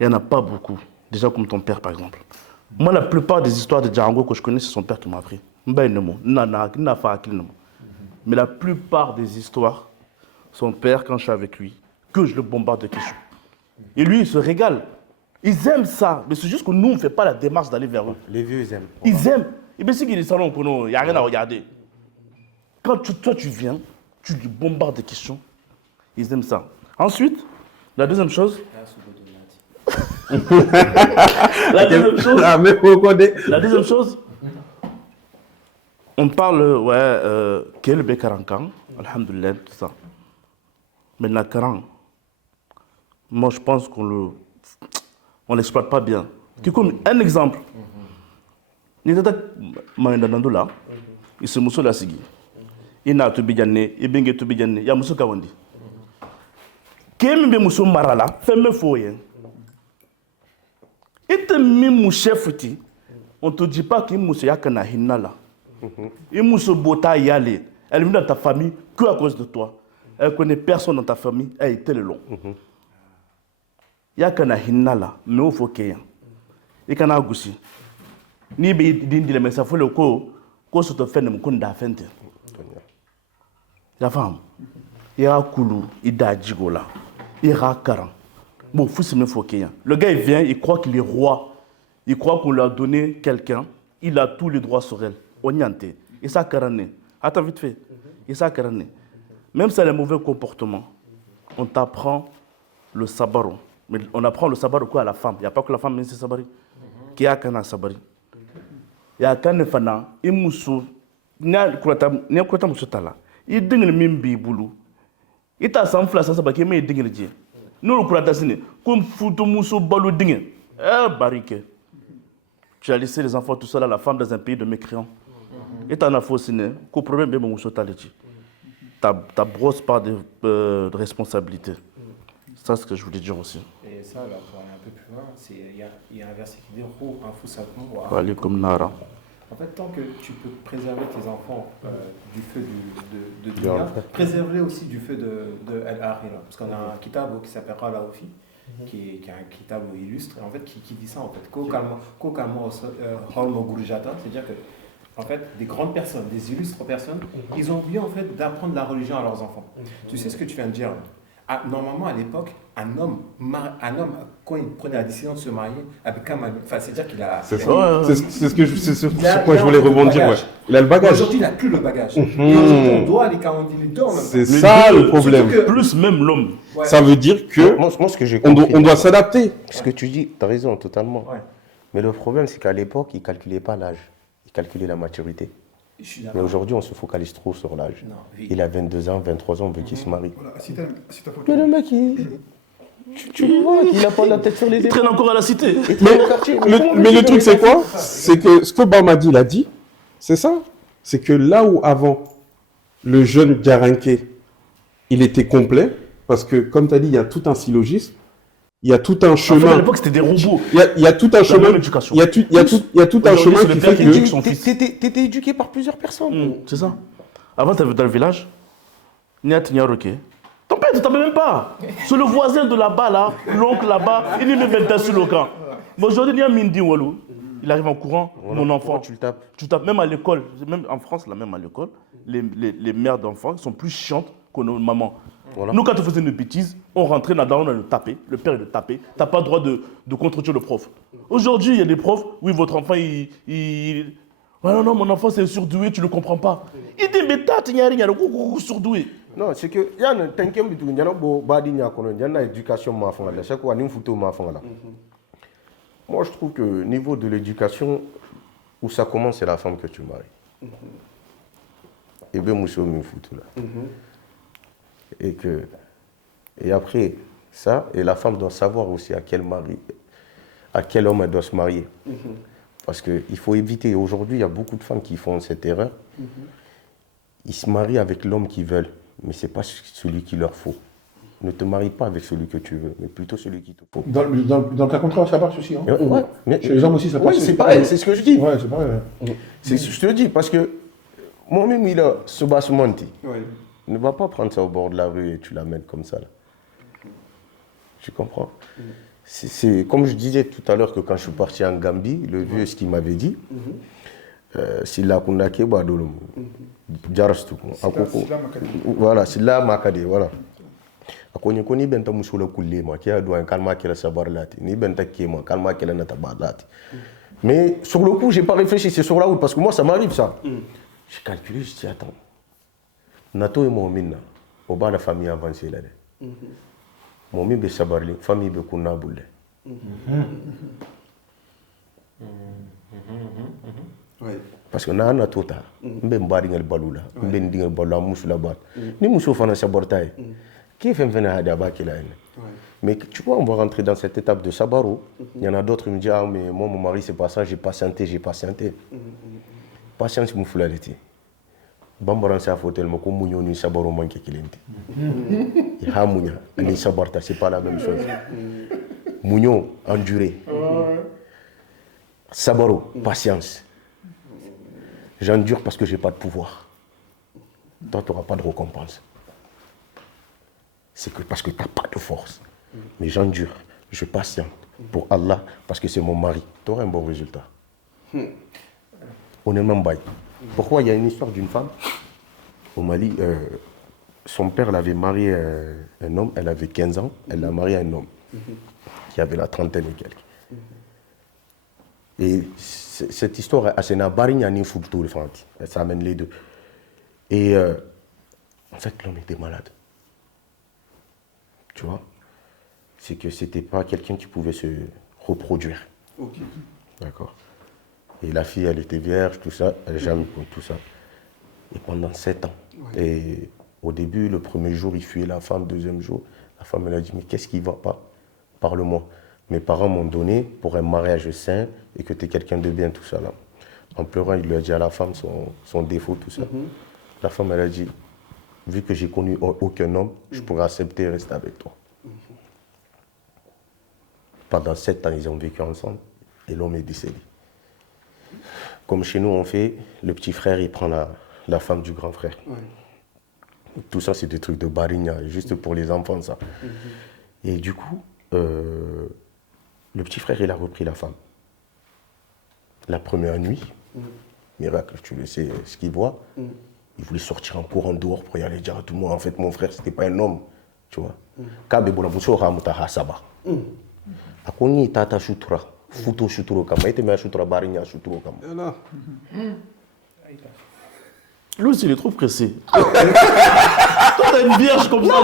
il n'y en a pas beaucoup. Déjà comme ton père, par exemple. Moi, la plupart des histoires de Django que je connais, c'est son père qui m'a appris. Mais la plupart des histoires, son père, quand je suis avec lui, que je le bombarde de questions. Et lui, il se régale. Ils aiment ça. Mais c'est juste que nous, on ne fait pas la démarche d'aller vers eux. Les vieux, ils aiment. Ils aiment. Et bien, c'est qu'il y a des salons pour nous, il n'y a rien à regarder. Quand toi, tu viens, tu lui bombardes des questions. Ils aiment ça. Ensuite, la deuxième chose. La deuxième chose, on parle, quel Bekarankan, alhamdoulilah, tout ça. Mais la Karan, moi je pense qu'on l'exploite pas bien. Comme un exemple, il se mousse la sigi. Il n'a pas de bidjane, il n'a pas de bidjane, il y a mousse kawandi. Kémi be mousse marala, fait me foyer. Et te mimou chef, on ne te dit pas qu'il mousse yakana hinala. Il mousse bota yale. Elle vient dans ta famille que à cause de toi. Elle connaît personne dans ta famille, elle est telle long. Yakana hinala, mais il faut qu'il y ait. Et quand on a goussi, ni be dindi mais ça faut le ko se te fait ne mukunda fente. La femme, il y a Koulou, il a Djigola, il y a Karan. Bon, il faut qu'il y ait. Le gars il vient, il croit qu'il est roi, il croit qu'on lui a donné quelqu'un, il a tous les droits sur elle. Onyante, et ça Karané. Attends vite fait, et ça Karané. Même si elle a un mauvais comportement, on t'apprend le sabaro. Mais on apprend le sabaro quoi à la femme. Il n'y a pas que la femme, mais c'est sabari. Qui a qu'un sabari. Il y a qu'un fana, il moussou, il y a quoi moussou tala. Il dingue le mimbi boulou. Il t'a sans flash, ça sabaki, mais il dingue le dieu. Nous le croyons dessiné. Comme foutu moussou balou dingue. Barrique. Tu as laissé les enfants tout seuls à la femme dans un pays de mécréants. Et t'en as faussiné. Qu'au problème, bien moussou tala. Ta brosse part de responsabilité. Ça, c'est ce que je voulais dire aussi. Et ça, là, pour aller un peu plus loin, il y a un verset qui dit Ro anfusakum wa Comme Nara. En fait, tant que tu peux préserver tes enfants du feu de dunya, préserve-les aussi du feu de Al-Akhira. Parce qu'on a un kitab qui s'appelle Ralaoufi, qui est un kitab illustre, en fait, qui dit ça, en fait. C'est-à-dire que, en fait, des grandes personnes, des illustres personnes, ils ont oublié, en fait, d'apprendre la religion à leurs enfants. Tu sais ce que tu viens de dire là? Normalement, à l'époque, un homme, quand il prenait la décision de se marier, avec un mari, enfin, c'est-à-dire qu'il a. C'est ça. C'est sur quoi je voulais rebondir. Ouais. Il a le bagage. Aujourd'hui, il n'a plus le bagage. Et aujourd'hui, on doit les 40 000 ans. C'est ça le problème. Plus même l'homme. Ouais. Ça veut dire que Moi, ce que j'ai on compris, doit s'adapter. ce que tu dis, tu as raison, totalement. Ouais. Mais le problème, c'est qu'à l'époque, ils ne calculaient pas l'âge. Ils calculaient la maturité. Je suis Mais d'accord. aujourd'hui, on se focalise trop sur l'âge. Non, oui. Il a 22 ans, 23 ans, on veut qu'il se marie. Voilà, si t'as Mais le mec, tu le vois, il n'a pas la tête sur les Il traîne encore à la cité. Mais le truc, c'est quoi? C'est que ce que Bamadi l'a dit, c'est ça. C'est que là où avant, le jeune Garanké, il était complet, parce que comme tu as dit, il y a tout un syllogisme, il y a tout un En fait, à chemin. l'époque, c'était des robots. Il y a tout un La chemin. même éducation. Il y a tout un Aujourd'hui, chemin c'est le qui père fait qui que. éduque son fils. T'étais éduqué par plusieurs personnes. C'est ça. Avant, tu avais dans le village, ton père ne t'appelle même pas. C'est le voisin de là-bas, là, l'oncle là-bas, il est même sur le camp. Mais aujourd'hui, il y a Mindi Walou. Il arrive en courant, mon enfant. Tu le tapes. Tu tapes, même à l'école, même en France, là, même à l'école, les mères d'enfants sont plus chiantes que nos mamans. Voilà. Nous, quand on faisait une bêtise, on rentrait là-dedans, on le tapait, le père il le tapait. Tu n'as pas le droit de contredire le prof. Aujourd'hui, il y a des profs, oui, votre enfant, Ouais, non, mon enfant, c'est surdoué, tu ne le comprends pas. Il dit, mais t'as, il y a rien, surdoué. Non, c'est que il y a un éducation ma fanga la chaque fois ni photo ma fanga la Moi, je trouve que niveau de l'éducation, où ça commence, c'est la femme que tu maries. Et bien, moi, je me fous tout là. Et après, ça, et la femme doit savoir aussi à quel homme elle doit se marier. Parce qu'il faut éviter, aujourd'hui, il y a beaucoup de femmes qui font cette erreur. Ils se marient avec l'homme qu'ils veulent, mais ce n'est pas celui qu'il leur faut. Ne te marie pas avec celui que tu veux, mais plutôt celui qu'il te faut. Dans le cas contraire, ça marche aussi. Hein. Ouais, mais, Chez les hommes aussi, ça passe. Oui, c'est pareil, c'est ce que je dis. Ouais, c'est pareil. Ouais. Je te dis, parce que moi-même, il a ce basmonti. Oui. Ne va pas prendre ça au bord de la rue et tu l'amènes comme ça. Là. Tu comprends? C'est comme je disais tout à l'heure que quand je suis parti en Gambie, le vieux, ce qu'il m'avait dit, s'il a kundake badolo, jarastu, voilà, s'il a makade, voilà. Akonye koni benta musula kulema, qui a doué un calma qui la sabar lati, ni benta kema, calma qui la nata badati. Mais sur le coup, j'ai pas réfléchi, c'est sur la route, parce que moi, ça m'arrive ça. J'ai calculé, je dis, attends, Nato et mon mina, au bas la famille avancée là. Mon mi be sabarli, famille be kuna boule. Parce que na na tota, mbe mbari ngal balula, mbe ndingal balula musula bat. Ni muso fana sabortaye. Qui fait venir à Diabaki là? Mais tu vois, on va rentrer dans cette étape de sabaro. Il y en a d'autres qui me disent, ah mais moi mon mari c'est pas ça, j'ai patienté. Patience me foulaliti. Bambaran sa fauteuil, mais comme Mounion ni sabaro manque kilente. Et Hamounia, ni sabarta, c'est pas la même chose. Mounion, enduré. Sabaro, patience. J'endure parce que j'ai pas de pouvoir. Toi, tu n'auras pas de récompense. C'est que parce que tu n'as pas de force. Mais j'endure, je patiente pour Allah parce que c'est mon mari. Tu auras un bon résultat. Honnêtement, bye. Pourquoi il y a une histoire d'une femme au Mali, son père l'avait marié un homme, elle avait 15 ans, elle l'a marié à un homme qui avait la trentaine et quelques. Et cette histoire, elle n'a pas rien à foutre le franc. Ça amène les deux. Et en fait, l'homme était malade. Tu vois? C'est que c'était pas quelqu'un qui pouvait se reproduire. Ok. D'accord. Et la fille, elle était vierge, tout ça, elle n'a jamais connu tout ça. Et pendant 7 ans. Ouais. Et au début, le premier jour, il fuyait la femme, deuxième jour, la femme, elle a dit, mais qu'est-ce qui ne va pas? Parle-moi. Mes parents m'ont donné pour un mariage sain et que tu es quelqu'un de bien, tout ça là. En pleurant, il lui a dit à la femme son défaut, tout ça. La femme, elle a dit, vu que j'ai connu aucun homme, je pourrais accepter et rester avec toi. Pendant 7 ans, ils ont vécu ensemble et l'homme est décédé. Comme chez nous, on fait, le petit frère, il prend la femme du grand frère. Ouais. Tout ça, c'est des trucs de barigna, juste pour les enfants, ça. Et du coup, le petit frère, il a repris la femme. La première nuit, miracle, tu le sais, ce qu'il voit, il voulait sortir en courant dehors pour y aller dire à tout le monde, en fait, mon frère, c'était pas un homme, tu vois. Kabe bola muso ramuta hasaba. Akoni tata shutura, futo shuturo kama, ite me shutura barinya shuturo kama. Lui aussi, il est trop pressé. Toi, t'as une vierge comme ça,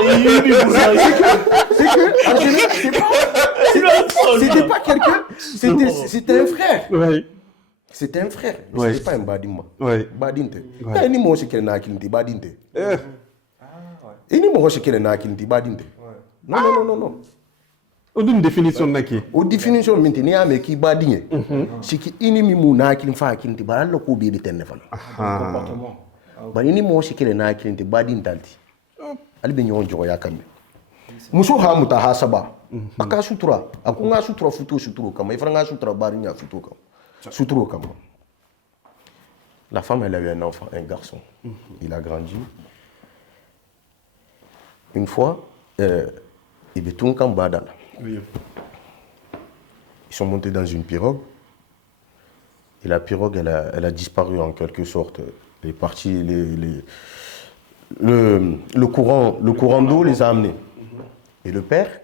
c'était pas quelqu'un, c'était un frère. Ouais. C'était un frère, mais Ouais. c'était pas un badima. Ouais. Badinte. Ouais. Ni mo shekele na akilinte badinte. Ni mo shekele na akilinte badinte. Non. Une définition de Naki. Au définition minti ni ame ki badinye. Siki ini mi mu na akilin fa akilinte baralla ko be de tenne fana. Comportement. Bari ni mo shekele na akilinte badintalti. Ali be nyon jogo yakambe. Muso ha muta hasaba. Aka sutura, akunga sutura futo suturo kama ifranga sutura barinya futo kama. Suturo kama. La femme, elle a eu un enfant, un garçon. Il a grandi. Une fois, ils sont montés dans une pirogue. Et la pirogue, elle a disparu en quelque sorte. Les parties, le courant d'eau les a amenés. Et le père,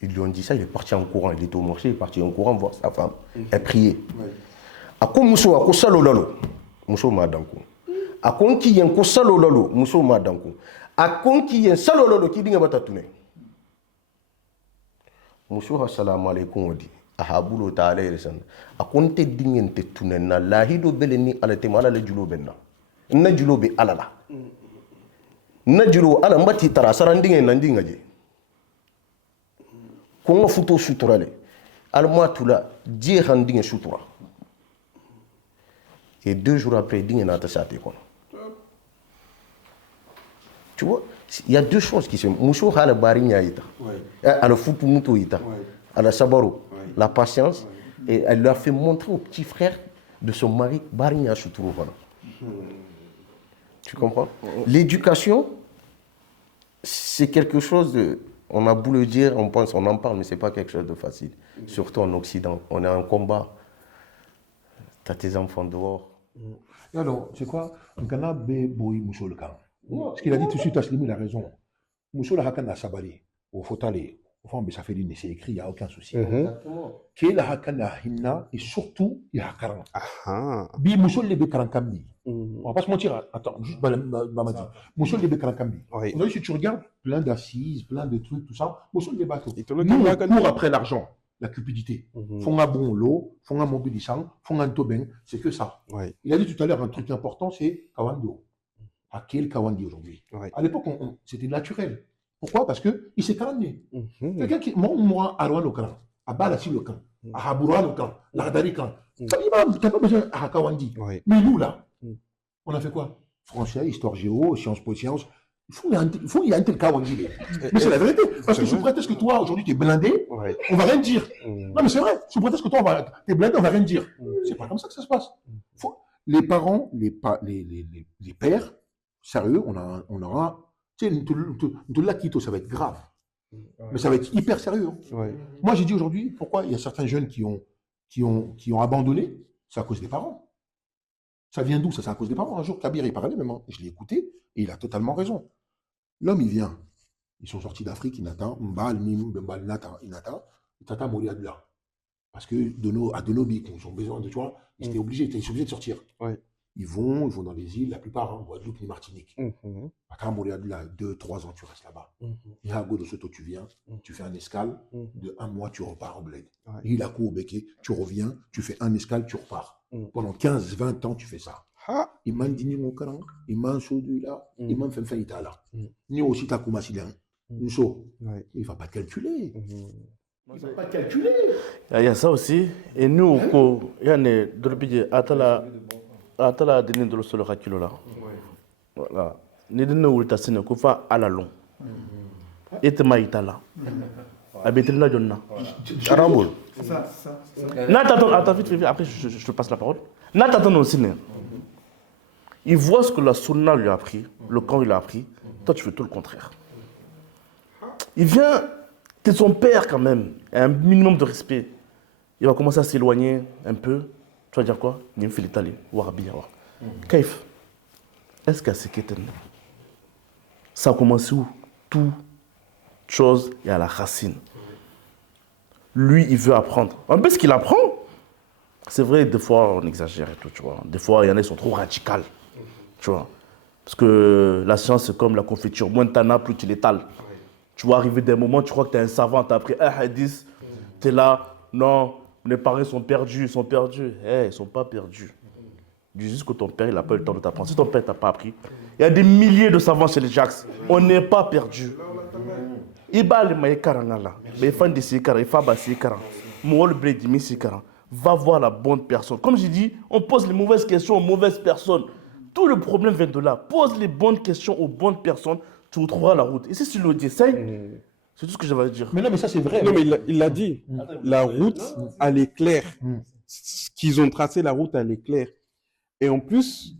ils lui ont dit ça, il est parti en courant. Il était au marché, il est parti en courant voir sa femme. Elle priait. Ako muso ako salolalo muso madanko akon ki yen ko salolalo muso madanko akon ki yen salolalo ki dinga batatune muso assalamu alaikum wadi ahabulo ta ala yelsan akonte dingente tunenna lahido beleni ala te mala le julo benna na julo be ala la na julo ala mbati tara sarandinge nandinga je ko nga futo suturale alma tula je handinge sutura et 2 jours après dingue na ta sate kono. Tu vois, il y a 2 choses qui se Moucho a la barinya ita. À la fupumuto ita. À la sabaro. La patience. Et elle lui a fait montrer au petit frère de son mari barinya suturu. Tu comprends? L'éducation, c'est quelque chose de... On a beau le dire, on pense, on en parle, mais c'est pas quelque chose de facile. Surtout en Occident. On est en combat. T'as tes enfants dehors. Et alors, c'est quoi? On a Boy Moucho le camp. Ce qu'il a dit tout de suite, Ashlimi, il a raison. Mousso la hakan na sabari, au fotale, au fond, ça fait une, c'est écrit, il n'y a aucun souci. Qui la hakan na hinna, et surtout, il y a karan. Bi Mousso le karankambi. On va pas se mentir, attends, juste Bamadi. Mousso le karankambi. Aujourd'hui, si tu regardes, plein d'assises, plein de trucs, tout ça, Mousso le bateau. Nous, court après l'argent, la cupidité. Font un bon lot, font un mobilisant, font un toben, c'est que ça. Il a dit tout à l'heure un truc important, c'est Kawando. À quel Kawandi aujourd'hui? À l'époque, c'était naturel. Pourquoi? Parce qu'il s'est calmé. Quelqu'un qui, moi, Arwan au clan, à Balassi le clan, à Habouran au clan, à Ladari clan. Tu n'as pas besoin à Kawandi. Mais nous, là, on a fait quoi? Français, histoire géo, sciences po sciences. Il faut y a un tel Kawandi. Mais c'est la vérité. Parce que sous prétexte que toi, aujourd'hui, tu es blindé, on va rien dire. Non, mais c'est vrai. Sous prétexte que toi, tu es blindé, on va rien dire. C'est pas comme ça que ça se passe. Les parents, les pères, sérieux, on aura. Tu sais, tout l'acquito, ça va être grave. Mais ça va être hyper sérieux. Moi, j'ai dit aujourd'hui, pourquoi il y a certains jeunes qui ont abandonné? C'est à cause des parents. Ça vient d'où? Ça, c'est à cause des parents. Un jour, Kabir, il parlait même. Je l'ai écouté et il a totalement raison. L'homme, il vient. Ils sont sortis d'Afrique, il n'attend. Mbal, Mim, Mbal, il n'attend. Il t'attend mourir de là. Parce que à Donobi, ils ont besoin de toi, ils étaient obligés de sortir. Ils vont dans les îles, la plupart, en Guadeloupe ni Martinique. Attends, mourir de là, 2-3 ans, tu restes là-bas. Et à Godo Soto, tu viens, tu fais un escale, de 1 mois, tu repars au bled. Il a cours au béquet, tu reviens, tu fais un escale, tu repars. Pendant 15-20 ans, tu fais ça. Il m'a dit, mon caran, il m'a sauvé là, il m'a fait faillite là. Ni aussi, ta koumassilien. Il ne va pas te calculer. Il ne va pas te calculer. Il y a ça aussi. Et nous, il y a des atala deni dolo solo hakilo la voilà ni deni wulta sene ko fa ala long etma itala abetrina jonna Arambol. C'est ça. na attends vite après je te passe la parole na t'attends aussi né il voit ce que la sunna lui a appris le camp il a appris toi tu fais tout le contraire il vient t'es son père quand même un minimum de respect il va commencer à s'éloigner un peu. Tu vas dire quoi? Il me fait l'Italie. Kaif. Est-ce que c'est qu'est-ce ça a commencé où? Tout chose est à la racine. Lui, il veut apprendre. Un peu ce qu'il apprend. C'est vrai, des fois, on exagère et tout, tu vois. Des fois, il y en a qui sont trop radicales. Tu vois. Parce que la science, c'est comme la confiture. Moins t'en as, plus tu l'étales. Tu vas arriver des moments, tu crois que tu es un savant, tu as appris un hadith, tu es là, non. Les parents sont perdus, ils sont perdus. Ils ne sont pas perdus. Dis juste que ton père, il n'a pas eu le temps de t'apprendre. Si ton père ne t'a pas appris, il y a des milliers de savants chez les Jacks. On n'est pas perdus. Il va voir la bonne personne. Comme j'ai dit, on pose les mauvaises questions aux mauvaises personnes. Tout le problème vient de là. Pose les bonnes questions aux bonnes personnes, tu retrouveras la route. Et si tu le dis, c'est tout ce que j'avais à dire. Mais non, mais ça, c'est vrai. Non, mais il l'a dit. La route, elle est claire. Ce qu'ils ont tracé, la route, elle est claire. Et en plus,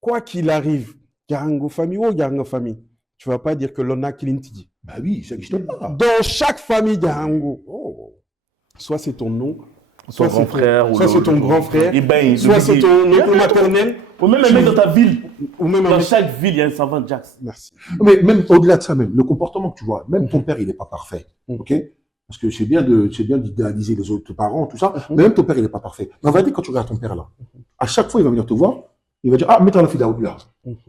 quoi qu'il arrive, Garango famille ou Garango famille, tu ne vas pas dire que l'on a Clintidi. Bah oui, ça n'existe pas. Dans chaque famille Garango, soit c'est ton nom, soit c'est ton frère, soit c'est ton grand frère, soit c'est ton oncle maternel. Ou même un mec dans ta ville. Ou même dans chaque ville, il y a un savant Jax. Merci. Mais même au-delà de ça, même, le comportement que tu vois, même ton père, il n'est pas parfait. Ok? Parce que c'est bien d'idéaliser les autres parents, tout ça, mais même ton père, il n'est pas parfait. Mais on va dire, quand tu regardes ton père là, à chaque fois, il va venir te voir, il va dire, ah, mets-toi la Fidaoud là.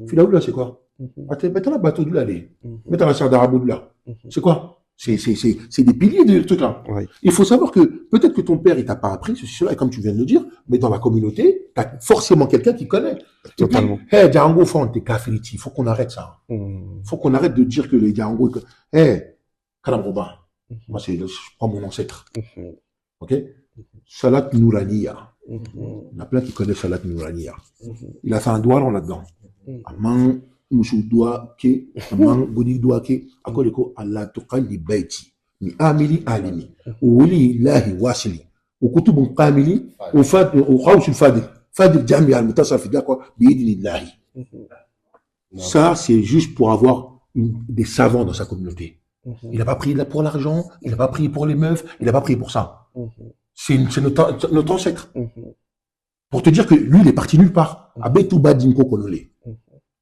Fidaoud là, c'est quoi? Mets-toi la bateau là, mets-toi la sœur d'Arabou là. C'est quoi? C'est des piliers de trucs là. Oui. Il faut savoir que peut-être que ton père, il t'a pas appris ceci, cela, et comme tu viens de le dire, mais dans la communauté, tu as forcément quelqu'un qui connaît. Totalement. Et puis, hey, Django Font, t'es kafiriti, il faut qu'on arrête ça. Faut qu'on arrête de dire que les Django, hey, Kalamroba, moi je prends mon ancêtre. Ok? Salat Nouraniya. Il y en a plein qui connaissent Salat Nouraniya. Il a fait un doigt là-dedans. Amman Moussou doigt ke, Amman Goni doigt ke, Akoleko Allah Tukali Baiti. Ni Amili Alimi. Ouli Ilahi Wasili. Au Kutubun Kamili, au Khawsul Fadil. Fadil Jami al-Mutasafi, d'accord? Bi'idinillahi. Ça, c'est juste pour avoir des savants dans sa communauté. Il n'a pas pris pour l'argent, il n'a pas pris pour les meufs, il n'a pas pris pour ça. C'est notre ancêtre. Pour te dire que lui, il est parti nulle part. Abetouba Dinko Konole.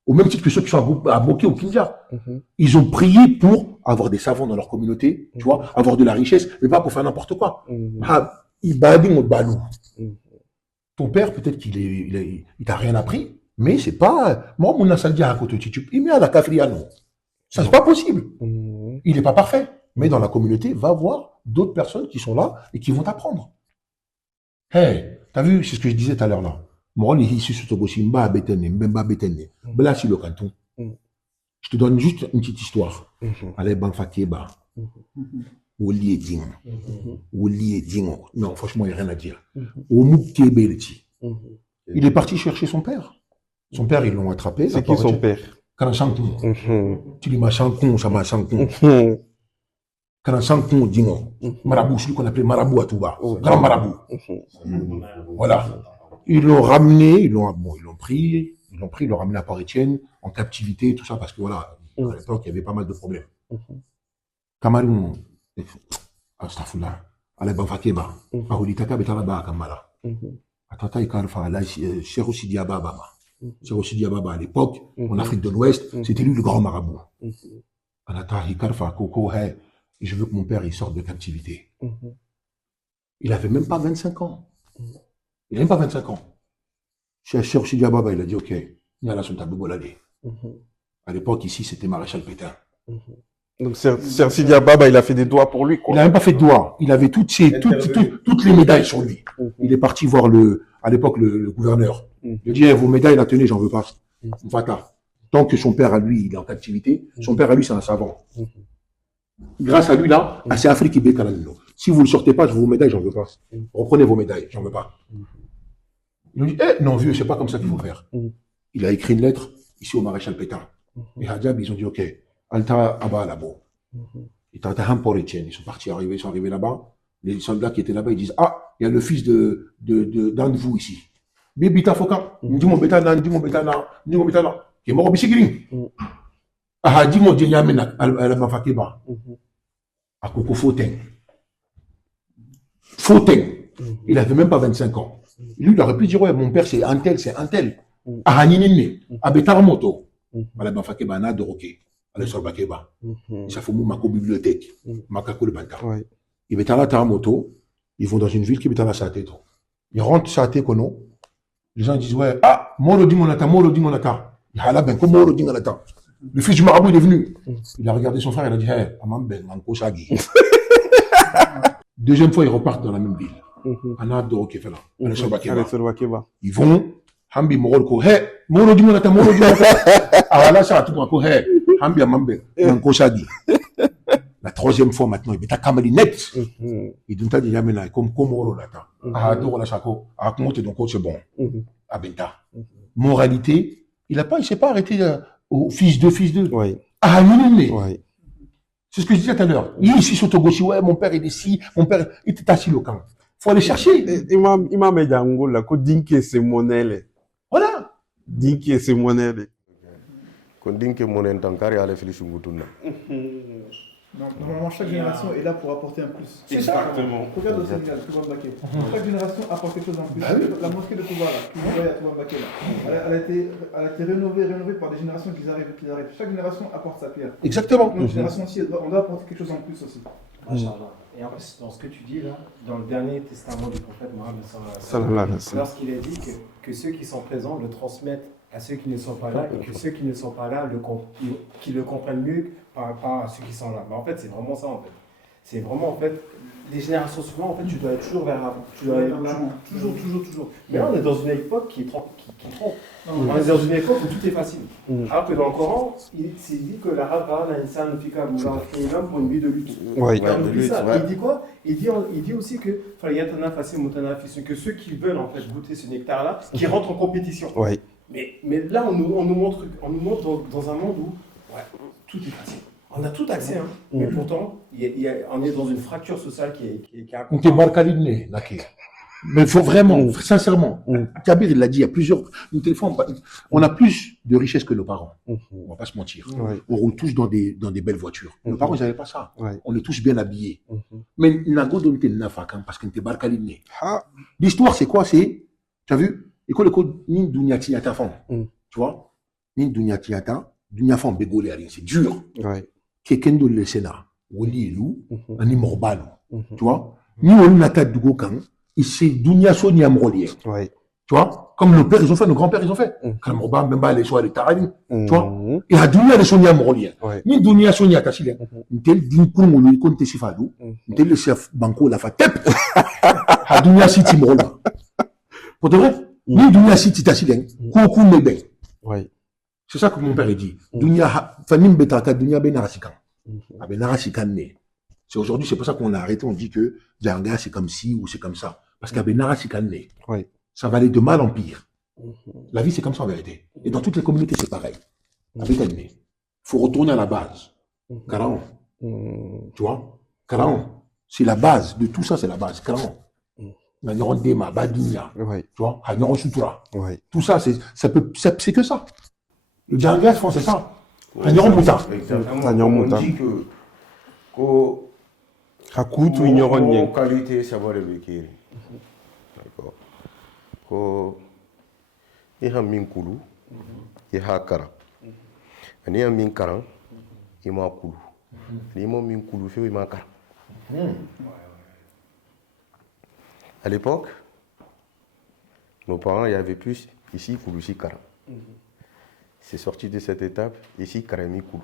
Au même titre que ceux qui sont à Boké au Kindia. Ils ont prié pour avoir des savants dans leur communauté, tu vois, avoir de la richesse, mais pas pour faire n'importe quoi. Ton père, peut-être qu'il t'a rien appris, mais c'est pas. Moi, mon asaldia à côté, il met à la kafria, non. Ça, c'est pas possible. Il n'est pas parfait. Mais dans la communauté, va voir d'autres personnes qui sont là et qui vont t'apprendre. Hey, t'as vu, c'est ce que je disais tout à l'heure là. Moi, les ici sur Togoshi, Mba Betene, Mbemba Betene, Bela si le canton. Je te donne juste une petite histoire. Allez, Banfakeba. Woli et Dingo. Woli et Dingo. Non, franchement, il n'y a rien à dire. Omukebeleti. Il est parti chercher son père. Son père, ils l'ont attrapé. C'est qui son père? Kanasankun. Tu dis Machankun, ça Machankun. Kanasankun, Dingo. Marabout, celui qu'on appelait Marabout à Touba. Grand Marabout. Voilà. Ils l'ont ramené, ils l'ont pris, ils l'ont ramené à Port-Étienne, en captivité, tout ça, parce que voilà, à l'époque, il y avait pas mal de problèmes. Cameroun, Astafoula, Alebafakeba, Ahulitaka Betalaba Kamala. Atata Ikarfa, Cheikh Sidi Ababa. Cheikh Sidi Ababa, à l'époque, en Afrique de l'Ouest, c'était lui le grand marabout. Anata Ikarfa, Koko, hey, je veux que mon père il sorte de captivité. Il avait même pas 25 ans. Il n'a même pas 25 ans. Cheikh Sidi Ababa, il a dit, OK, il y a la son tabou bolade. À l'époque, ici, c'était Maréchal Pétain. Donc, Cheikh Sidi Ababa, il a fait des doigts pour lui, quoi. Il n'a même pas fait de doigts. Il avait toutes les médailles sur lui. Il est parti voir à l'époque, le gouverneur. Il a dit, hey, vos médailles, la tenez, j'en veux pas. Vata. Tant que son père à lui, il est en captivité, son père à lui, c'est un savant. Grâce à lui, là, c'est Afrique qui bécanano. Si vous ne le sortez pas, vos médailles, j'en veux pas. Reprenez vos médailles, j'en veux pas. Il lui dit, non, vieux, c'est pas comme ça qu'il faut faire. Il a écrit une lettre, ici au maréchal Pétain. Les Hadjab, ils ont dit, OK, Alta Abba là-bas. Ils sont partis, ils sont arrivés là-bas. Les soldats qui étaient là-bas, ils disent, ah, il y a le fils d'un de vous ici. Bibita Foka, dis mon bétana, qui est mort au Bissigri. Ah, dis mon Djenyamena, à la Mafakeba. À Koko Foten. Il avait même pas 25 ans. Lui, il aurait pu dire, ouais, mon père, c'est un tel. Ah, Haninine, à Betaramoto. À la Mafakeba, na de Roké. À la Sorbakeba. Ça fait ma bibliothèque. Makako le Banta. Ils mettent à la Taramoto. Ils vont dans une ville qui est à la Saté. Ils rentrent Saté Kono. Les gens disent, ouais, ah, Moro Dimonata. Il a la ben, comme Moro Dimonata. Le fils du marabout, il est venu. Il a regardé son frère, il a dit, hey, Amamben, Manko Sagi. Deuxième fois, ils repartent dans la même ville. Anna de Rokefela. Ils vont, Hambi Morolko, hey, Moro Dimonata. Ah, là, ça a tout encore, hey, Hambi Amamben, Manko Sagi. La troisième fois maintenant, il est à Kamali net. Il donne des yamena comme Moro Lata. Ah, donc la chako, ah, comment donc c'est bon. Ah, Benta. Moralité, il s'est pas arrêté au fils d'eux. Oui. Ah, non. Oui. C'est ce que je disais tout à l'heure. Il est ici sur Togoshi, ouais, mon père il est ici, mon père il était assis au camp. Faut aller chercher. Imam Ejango, la ko dinke c'est monnaie. Voilà. Dinke c'est monnaie. Quand dinke monnaie tankari ale filisu mutuna. Donc, normalement, chaque génération est là pour apporter un plus. Exactement. Regarde au Sénégal, Touba Mbaké. Chaque génération apporte quelque chose en plus. La mosquée de Touba, là, qui est à Touba Mbaké, là, elle a été rénovée par des générations qui arrivent. Chaque génération apporte sa pierre. Exactement. Notre génération aussi, on doit apporter quelque chose en plus aussi. Et en plus, dans ce que tu dis là, dans le dernier testament du prophète Mohammed, lorsqu'il a dit que ceux qui sont présents le transmettent à ceux qui ne sont pas là, et que ceux qui ne sont pas là qui le comprennent mieux pas ceux qui sont là. Mais en fait, c'est vraiment ça, en fait. C'est vraiment, en fait, les générations suivantes, en fait, tu dois être toujours vers l'avant. Tu dois être toujours. Mais là, on est dans une époque qui trompe. On est dans une époque où tout est facile. Alors que dans le Coran, c'est dit que l'arabe va l'insan fika l'homme pour une vie de lutte. Oui. Il dit quoi? Il dit aussi que que ceux qui veulent en fait goûter ce nectar-là, qui rentrent en compétition. Oui. Mais là, on nous montre dans un monde où tout est facile. On a tout accès, hein. Mais pourtant, on est dans une fracture sociale qui est On t'est barcaline, Naki. Mais il faut vraiment, sincèrement. Kabir, il l'a dit, il y a plusieurs. On a plus de richesse que nos parents. On va pas se mentir. On roule tous dans des belles voitures. Nos parents, ils n'avaient pas ça. On est tous bien habillés. Mais Nago donne tes nafakan parce qu'on t'est barcaline. L'histoire, c'est quoi? C'est, tu as vu? École, ni dunyati yata fond. Tu vois? Ni dunyati yata, dunyafan begole rien. C'est dur. Quelqu'un de le Sénat, Woli Elou, Ani Morbano. Tu vois? Ni on nata dugo kan, c'est dunya so ni amrolien. Tu vois? Comme nos pères, ils ont fait, nos grands-pères, ils ont fait. Quand Morban, même pas les soirs, les tarabines. Tu vois? Et à dunya les sonia amrolien. Ni dunya sonia tassilien. N'tel din pour le compte sifadou. N'tel le chef banco la fatep. À dunya city morla. Pour de vrai? Ni dunya city tassilien. Koukou meben. C'est ça que mon père dit. Dunya, famine betaka, dunya benarasikan. Benarasikan ne. C'est aujourd'hui, c'est pour ça qu'on a arrêté, on dit que Djanga c'est comme ci ou c'est comme ça. Parce qu'à benarasikan ne. Ça va aller de mal en pire. La vie c'est comme ça en vérité. Et dans toutes les communautés c'est pareil. Avec elle ne. Faut retourner à la base. Karaon. Tu vois? Karaon. C'est la base de tout ça, c'est la base. Karaon. Nanyoron Dema, Badinia. Tu vois? Hanyoron Sutura. Tout ça, c'est que ça. Le Djanga, c'est ça. Hanyoron Mouta. On dit que Hakutu ignoronien. qualité, ça va le vécu. D'accord. Ko iha min kulu, iha kara. Ani ya min karan, ima kulu. Ani ima min kulu, fait ima kara. À l'époque, nos parents, il y avait plus ici kulu, ici kara. C'est sorti de cette étape, ici karami kulu.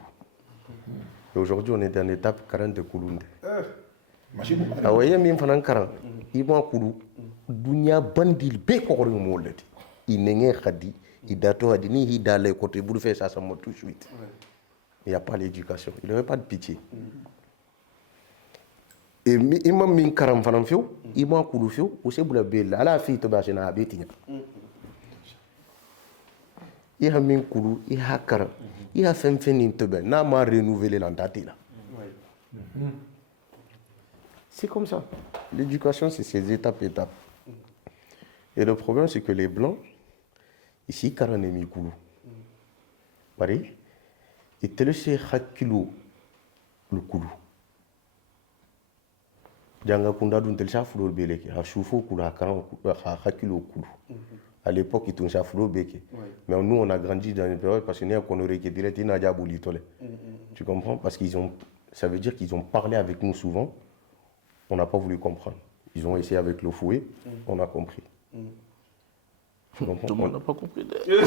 Et aujourd'hui, on est dans l'étape 40 de Koulounde. Ah ouais, il y a un karan. Il y a un koulou. Dunya bandil be korin molati. Il n'est pas khadi. Il dato hadi ni il dans les côtés pour faire ça tout de suite. Il n'y a pas l'éducation. Il n'y avait pas de pitié. Et il m'a mis un karan fanam fio. Il m'a koulou fio. Ou c'est pour la belle. À la fille, tu vas chez na abetinya. Il y a un koulou. Il y a un karan. Il y a fait un phénomène. N'a pas renouvelé l'entité là. C'est comme ça. L'éducation, c'est ces étapes. Et le problème, c'est que les Blancs, ici, Karanemi Koulou, pareil, ils te laissent Hakilo le Koulou. Djanga Kunda dun tel chaflo beleke, a choufo Koula, Hakilo Koulou. À l'époque, ils ont chaflo beke. Mais nous, on a grandi dans une période parce qu'on aurait été direct, tu comprends? Parce qu'ils ont, ça veut dire qu'ils ont parlé avec nous souvent. On n'a pas voulu comprendre. Ils ont essayé avec le fouet, on a compris. Tout le monde n'a pas compris. Il n'y a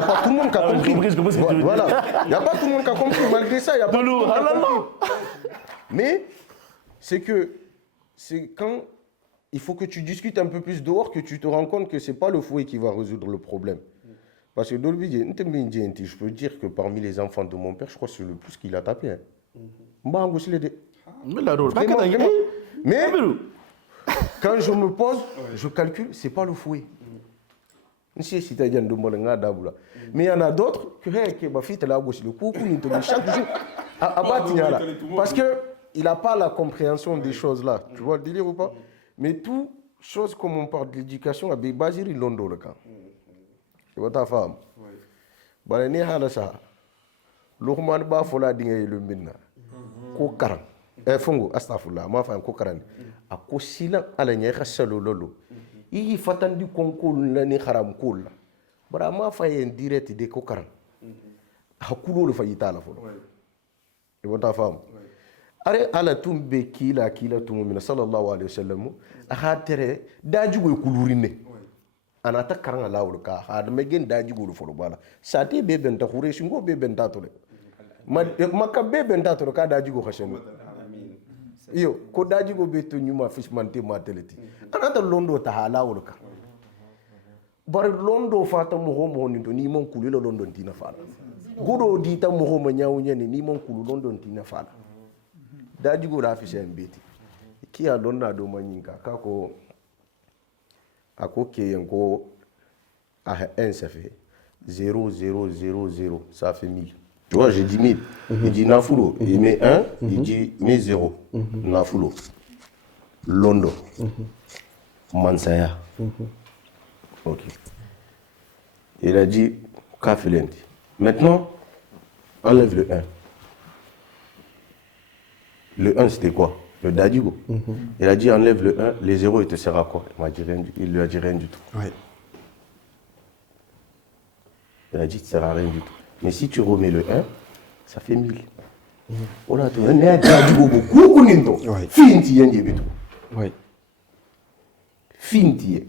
pas tout le monde qui a compris. Voilà. Il n'y a pas tout le monde qui a compris. Malgré ça, il n'y a pas tout le monde qui a compris. Mais c'est que c'est quand il faut que tu discutes un peu plus dehors que tu te rends compte que ce n'est pas le fouet qui va résoudre le problème. Parce que je peux dire que parmi les enfants de mon père, je crois que c'est le plus qu'il a tapé. Mais quand je me pose, je calcule, c'est pas le fouet. Mais il y en a d'autres que chaque jour. Parce qu'il n'a pas la compréhension des choses là. Tu vois le délire ou pas? Mais tout chose comme on parle de l'éducation, il y a Bazir Londo le cas. C'est votre femme. Balani Halasa. L'Ohman Bafola Dingue le Mina. Kokaran. Fongo, astafurlah, ma femme Kokaran. A Kosila à la Niera Salolo. Il fatan du concours l'année haram cool. Bara ma faye en direct de Kokaran. A Kulo le Fayita la Folo. C'est votre femme. Are ala tumbe kila tumumina sallallahu alayhi wa sallam. A tere dajugo kulurine. Anata karanga lawul ka had megen dajugo folo bala. Sati be benta khure shingo be benta tole. makabe benta to ka daji go khashenu iyo ko daji go beto nyuma fishman te mateleti anata londo ta hala wulka bar londo fata mo homo ni to ni mon kulilo londo tina fala gudo di ta mo homo nyawu nyani ni mon kulu londo tina fala daji go da fishen beti kiya lonna do manyinka kako akoke yanko à 1 ça fait 0 0 0 0 ça fait 1000. Tu vois, j'ai dit 1000. Il dit Nafulo. Il met 1, il dit met 0. Nafulo. Londo. Mansaya. Ok. Il a dit Kafelendi. Maintenant, enlève le 1. Le 1, c'était quoi? Le Dadigo. Il a dit enlève le 1, les 0, il te sert à quoi? Il lui a dit rien du tout. Ouais. Il a dit que ça ne sert à rien du tout. Mais si tu remets le 1, ça fait 1000. On a tout. On a dit beaucoup de Ouais. Finti yen yebetu. Ouais. Finti.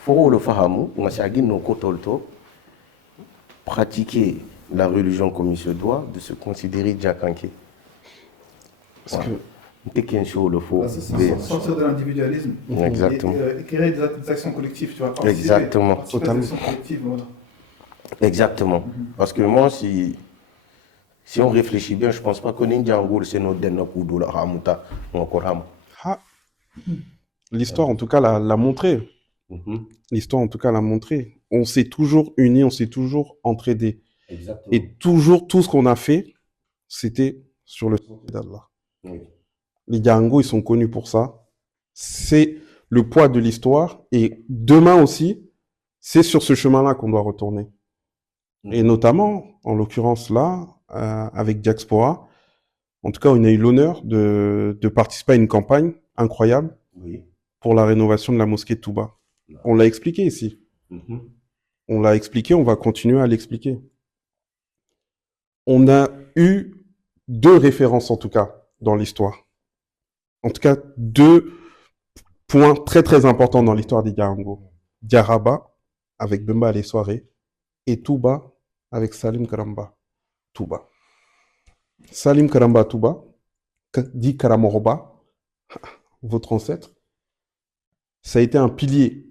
Faut le fahamu, on a dit non kotolto pratiquer la religion comme il se doit, de se considérer Djakanké. Parce que Dès qu'il y a un show, le faut. Sortir de l'individualisme. Exactement. Et créer des actions collectives, tu vois. participer- Exactement. participer à des Totalement. actions collectives, voilà. Exactement. Parce que moi, si on réfléchit bien, je ne pense pas qu'on ait un c'est notre dernier coup de la Ramuta ou encore Ram. ah, l'histoire, en tout cas, l'a montré. L'histoire, en tout cas, l'a montré. On s'est toujours unis, on s'est toujours entraidés. Exactement. Et toujours, tout ce qu'on a fait, c'était sur le sentier d'Allah. Oui. Les Garango, ils sont connus pour ça. C'est le poids de l'histoire. Et demain aussi, c'est sur ce chemin-là qu'on doit retourner. Et notamment, en l'occurrence là, avec Diaspora, en tout cas, on a eu l'honneur de participer à une campagne incroyable Oui. pour la rénovation de la mosquée de Touba. On l'a expliqué ici. On l'a expliqué, on va continuer à l'expliquer. On a eu 2 références, en tout cas, dans l'histoire. En tout cas, 2 points très très importants dans l'histoire des Garango. Diaraba, avec Bemba les soirées, et Touba, avec Salim Karamba Touba. Salim Karamba Touba, dit Karamoroba, votre ancêtre, ça a été un pilier,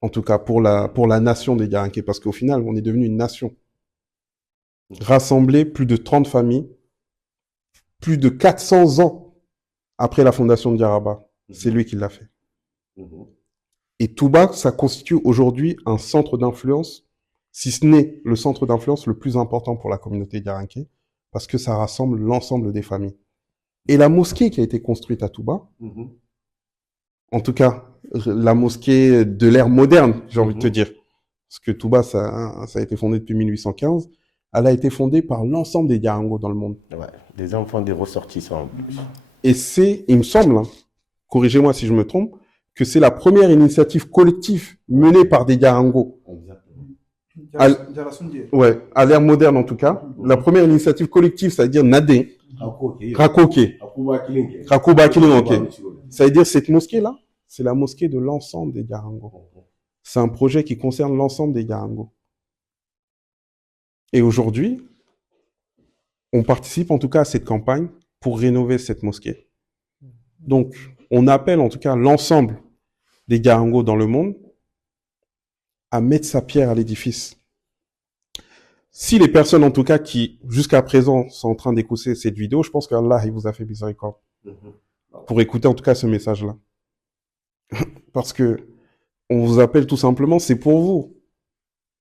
en tout cas pour la nation des Garankés, parce qu'au final, on est devenu une nation. Rassemblé plus de 30 familles, plus de 400 ans après la fondation de Diaraba. C'est lui qui l'a fait. Et Touba, ça constitue aujourd'hui un centre d'influence, si ce n'est le centre d'influence le plus important pour la communauté Garankée, parce que ça rassemble l'ensemble des familles. Et la mosquée qui a été construite à Touba, en tout cas, la mosquée de l'ère moderne, j'ai envie de te dire, parce que Touba, ça a été fondé depuis 1815, elle a été fondée par l'ensemble des Garango dans le monde. Ouais. Des enfants des ressortissants. Et c'est, il me semble, hein, corrigez-moi si je me trompe, que c'est la première initiative collective menée par des Garango. Ouais, à l'ère moderne en tout cas. La première initiative collective, c'est-à-dire Nadé, Rakoke, Rakoba Kilinoke. Ça veut dire cette mosquée-là, c'est la mosquée de l'ensemble des Garango. C'est un projet qui concerne l'ensemble des Garango. Et aujourd'hui, on participe en tout cas à cette campagne pour rénover cette mosquée. Donc, on appelle en tout cas l'ensemble des Garango dans le monde à mettre sa pierre à l'édifice. Si les personnes en tout cas qui, jusqu'à présent, sont en train d'écouter cette vidéo, je pense qu'Allah, il vous a fait miséricorde pour écouter en tout cas ce message-là. Parce que on vous appelle tout simplement, c'est pour vous.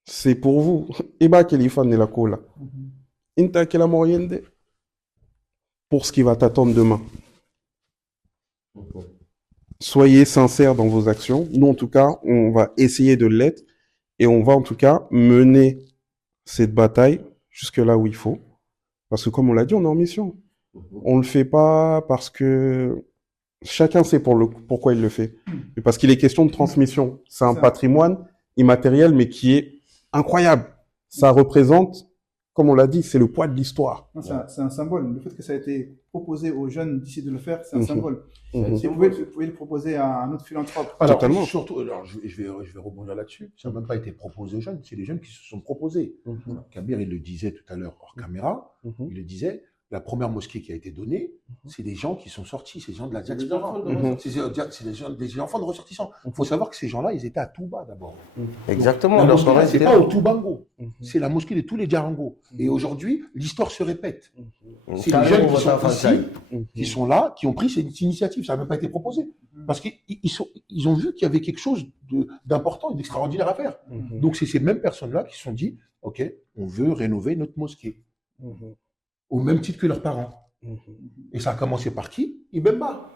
C'est pour vous. Eba Khalifa ne la cola. Inta Kela Moriende. Pour ce qui va t'attendre demain. Soyez sincères dans vos actions. Nous, en tout cas, on va essayer de l'être et on va en tout cas mener cette bataille jusque là où il faut. Parce que comme on l'a dit, on est en mission. On le fait pas parce que chacun sait pourquoi il le fait. Mais parce qu'il est question de transmission. C'est un patrimoine immatériel, mais qui est incroyable. Ça représente comme on l'a dit, c'est le poids de l'histoire. Non, c'est un symbole. Le fait que ça a été proposé aux jeunes d'ici de le faire, c'est un symbole. Mhm. Si vous pouvez le proposer à un autre philanthrope. Alors, Totalement. surtout, alors, je vais rebondir là-dessus. Ça n'a même pas été proposé aux jeunes, c'est les jeunes qui se sont proposés. Kabir, il le disait tout à l'heure hors caméra, il le disait, la première mosquée qui a été donnée, c'est des gens qui sont sortis, c'est des gens de la diaspora. C'est des enfants de ressortissants. Il faut savoir que ces gens-là, ils étaient à Touba d'abord. Exactement. La leurs mosquée, parents c'est étaient pas là. au Toubango, c'est la mosquée de tous les Djarangos. Et aujourd'hui, l'histoire se répète. C'est les jeunes qui sont ici, qui sont là, qui ont pris cette initiative. Ça n'a même pas été proposé. Parce qu'ils ont vu qu'il y avait quelque chose d'important et d'extraordinaire à faire. Donc, c'est ces mêmes personnes-là qui se sont dit, OK, on veut rénover notre mosquée. Au même titre que leurs parents. Et ça a commencé par qui? Ibemba.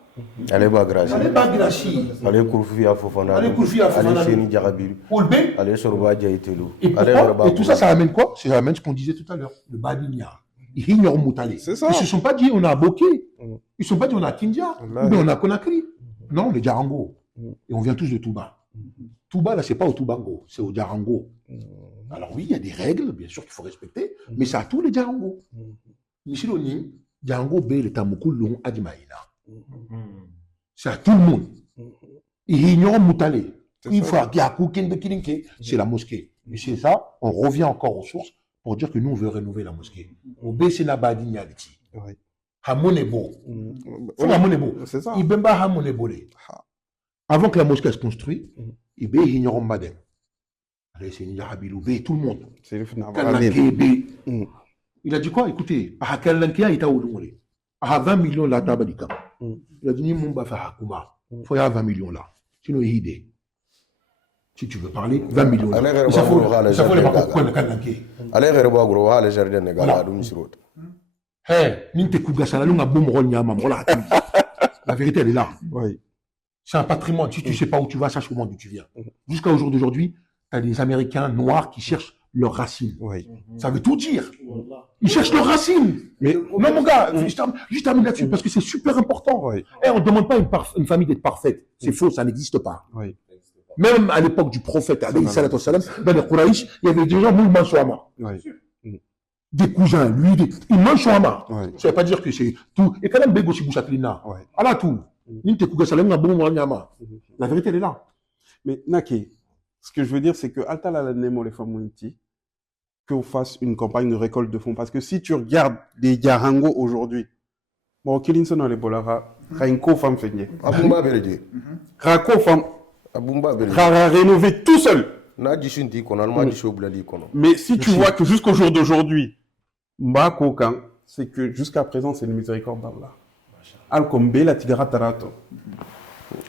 Allez, Bagraci. Allez, Bagraci. Allez, Kourfi Afofana. Allez, Kourfi Afofana. Allez, Feni Diarabiru. Oulbe. Allez, Sorba Diaitelu. Et pourquoi? Et tout ça, ça amène quoi? Ça amène ce qu'on disait tout à l'heure. Le Badinia. Ils ignorent Moutali. C'est ça. Ils se sont pas dit on a Boké. Ils ne se sont pas dit on a Kindia. Ou bien on a Conakry. Non, les Djarango. Et on vient tous de Touba. Touba, là, c'est pas au Toubango, c'est au Djarango. Alors oui, il y a des règles, bien sûr, qu'il faut respecter, mais c'est à tous les Djarango. Michiloni, Djarango B, le Tamoukou, Long, Adimaïna. C'est à tout le monde. Ils ignorent Moutali. Une fois qu'il y a Koukin de Kilinke, c'est la mosquée. Et c'est ça, on revient encore aux sources pour dire que nous, on veut rénover la mosquée. Au B, c'est Nabadi Nyagti. Hamonebo. C'est ça. Ibemba Hamonebo. Avant que la mosquée se construise, il y a ignorant Madem. Allez, c'est Niyahabilou B, tout le monde. C'est le Kalanke B. Il a dit quoi? Écoutez, à Kalanke, il a été à 20 millions là, Tabadika. Il a dit, Mumba Fahakuma. Il faut y avoir 20 millions là. Sinon, il y a idée. Si tu veux parler, 20 millions là. Allez, Ça faut les Bakoukou de Kalanke. Allez, Rebagro, allez, Jardin de Gala, Dumsirot. Hé, Ninte Kougassala, l'on a bon rôle, la vérité, elle est là. Oui. C'est un patrimoine. Si tu ne sais pas où tu vas, sache au moment d'où tu viens. Jusqu'à au jour d'aujourd'hui, tu as des Américains noirs qui cherchent leurs racines. Oui. Ça veut tout dire. Ils cherchent leurs racines. Mais non, mon gars, juste termine là-dessus parce que c'est super important. Oui. Et on ne demande pas une famille d'être parfaite. C'est faux, ça n'existe pas. Oui. Même à l'époque du prophète, alayhi salatu wassalam, dans les Quraïsh, il y avait des gens mouvement Shouama. Oui. Des cousins, lui, ils mangent Shouama. Oui. Ça ne veut pas dire que c'est tout. Et quand même, Begoshi Bouchaklina. Oui. Allah tout. La vérité, elle est là. Mais Naki, ce que je veux dire, c'est que Altala Nemo les Famunti, qu'on fasse une campagne de récolte de fonds. Parce que si tu regardes des Djarango aujourd'hui, bon, Kilinson dans les Bolara, Rainko femme feigné. Abumba Beredi. Rako femme, Abumba Beredi. Rara rénové tout seul. Na Dishinti, qu'on a le mal de Bladi, qu'on a. Mais si tu vois que jusqu'au jour d'aujourd'hui, Mbako Kan, c'est que jusqu'à présent, c'est une miséricorde d'Allah. Alcombe la tigara tarato.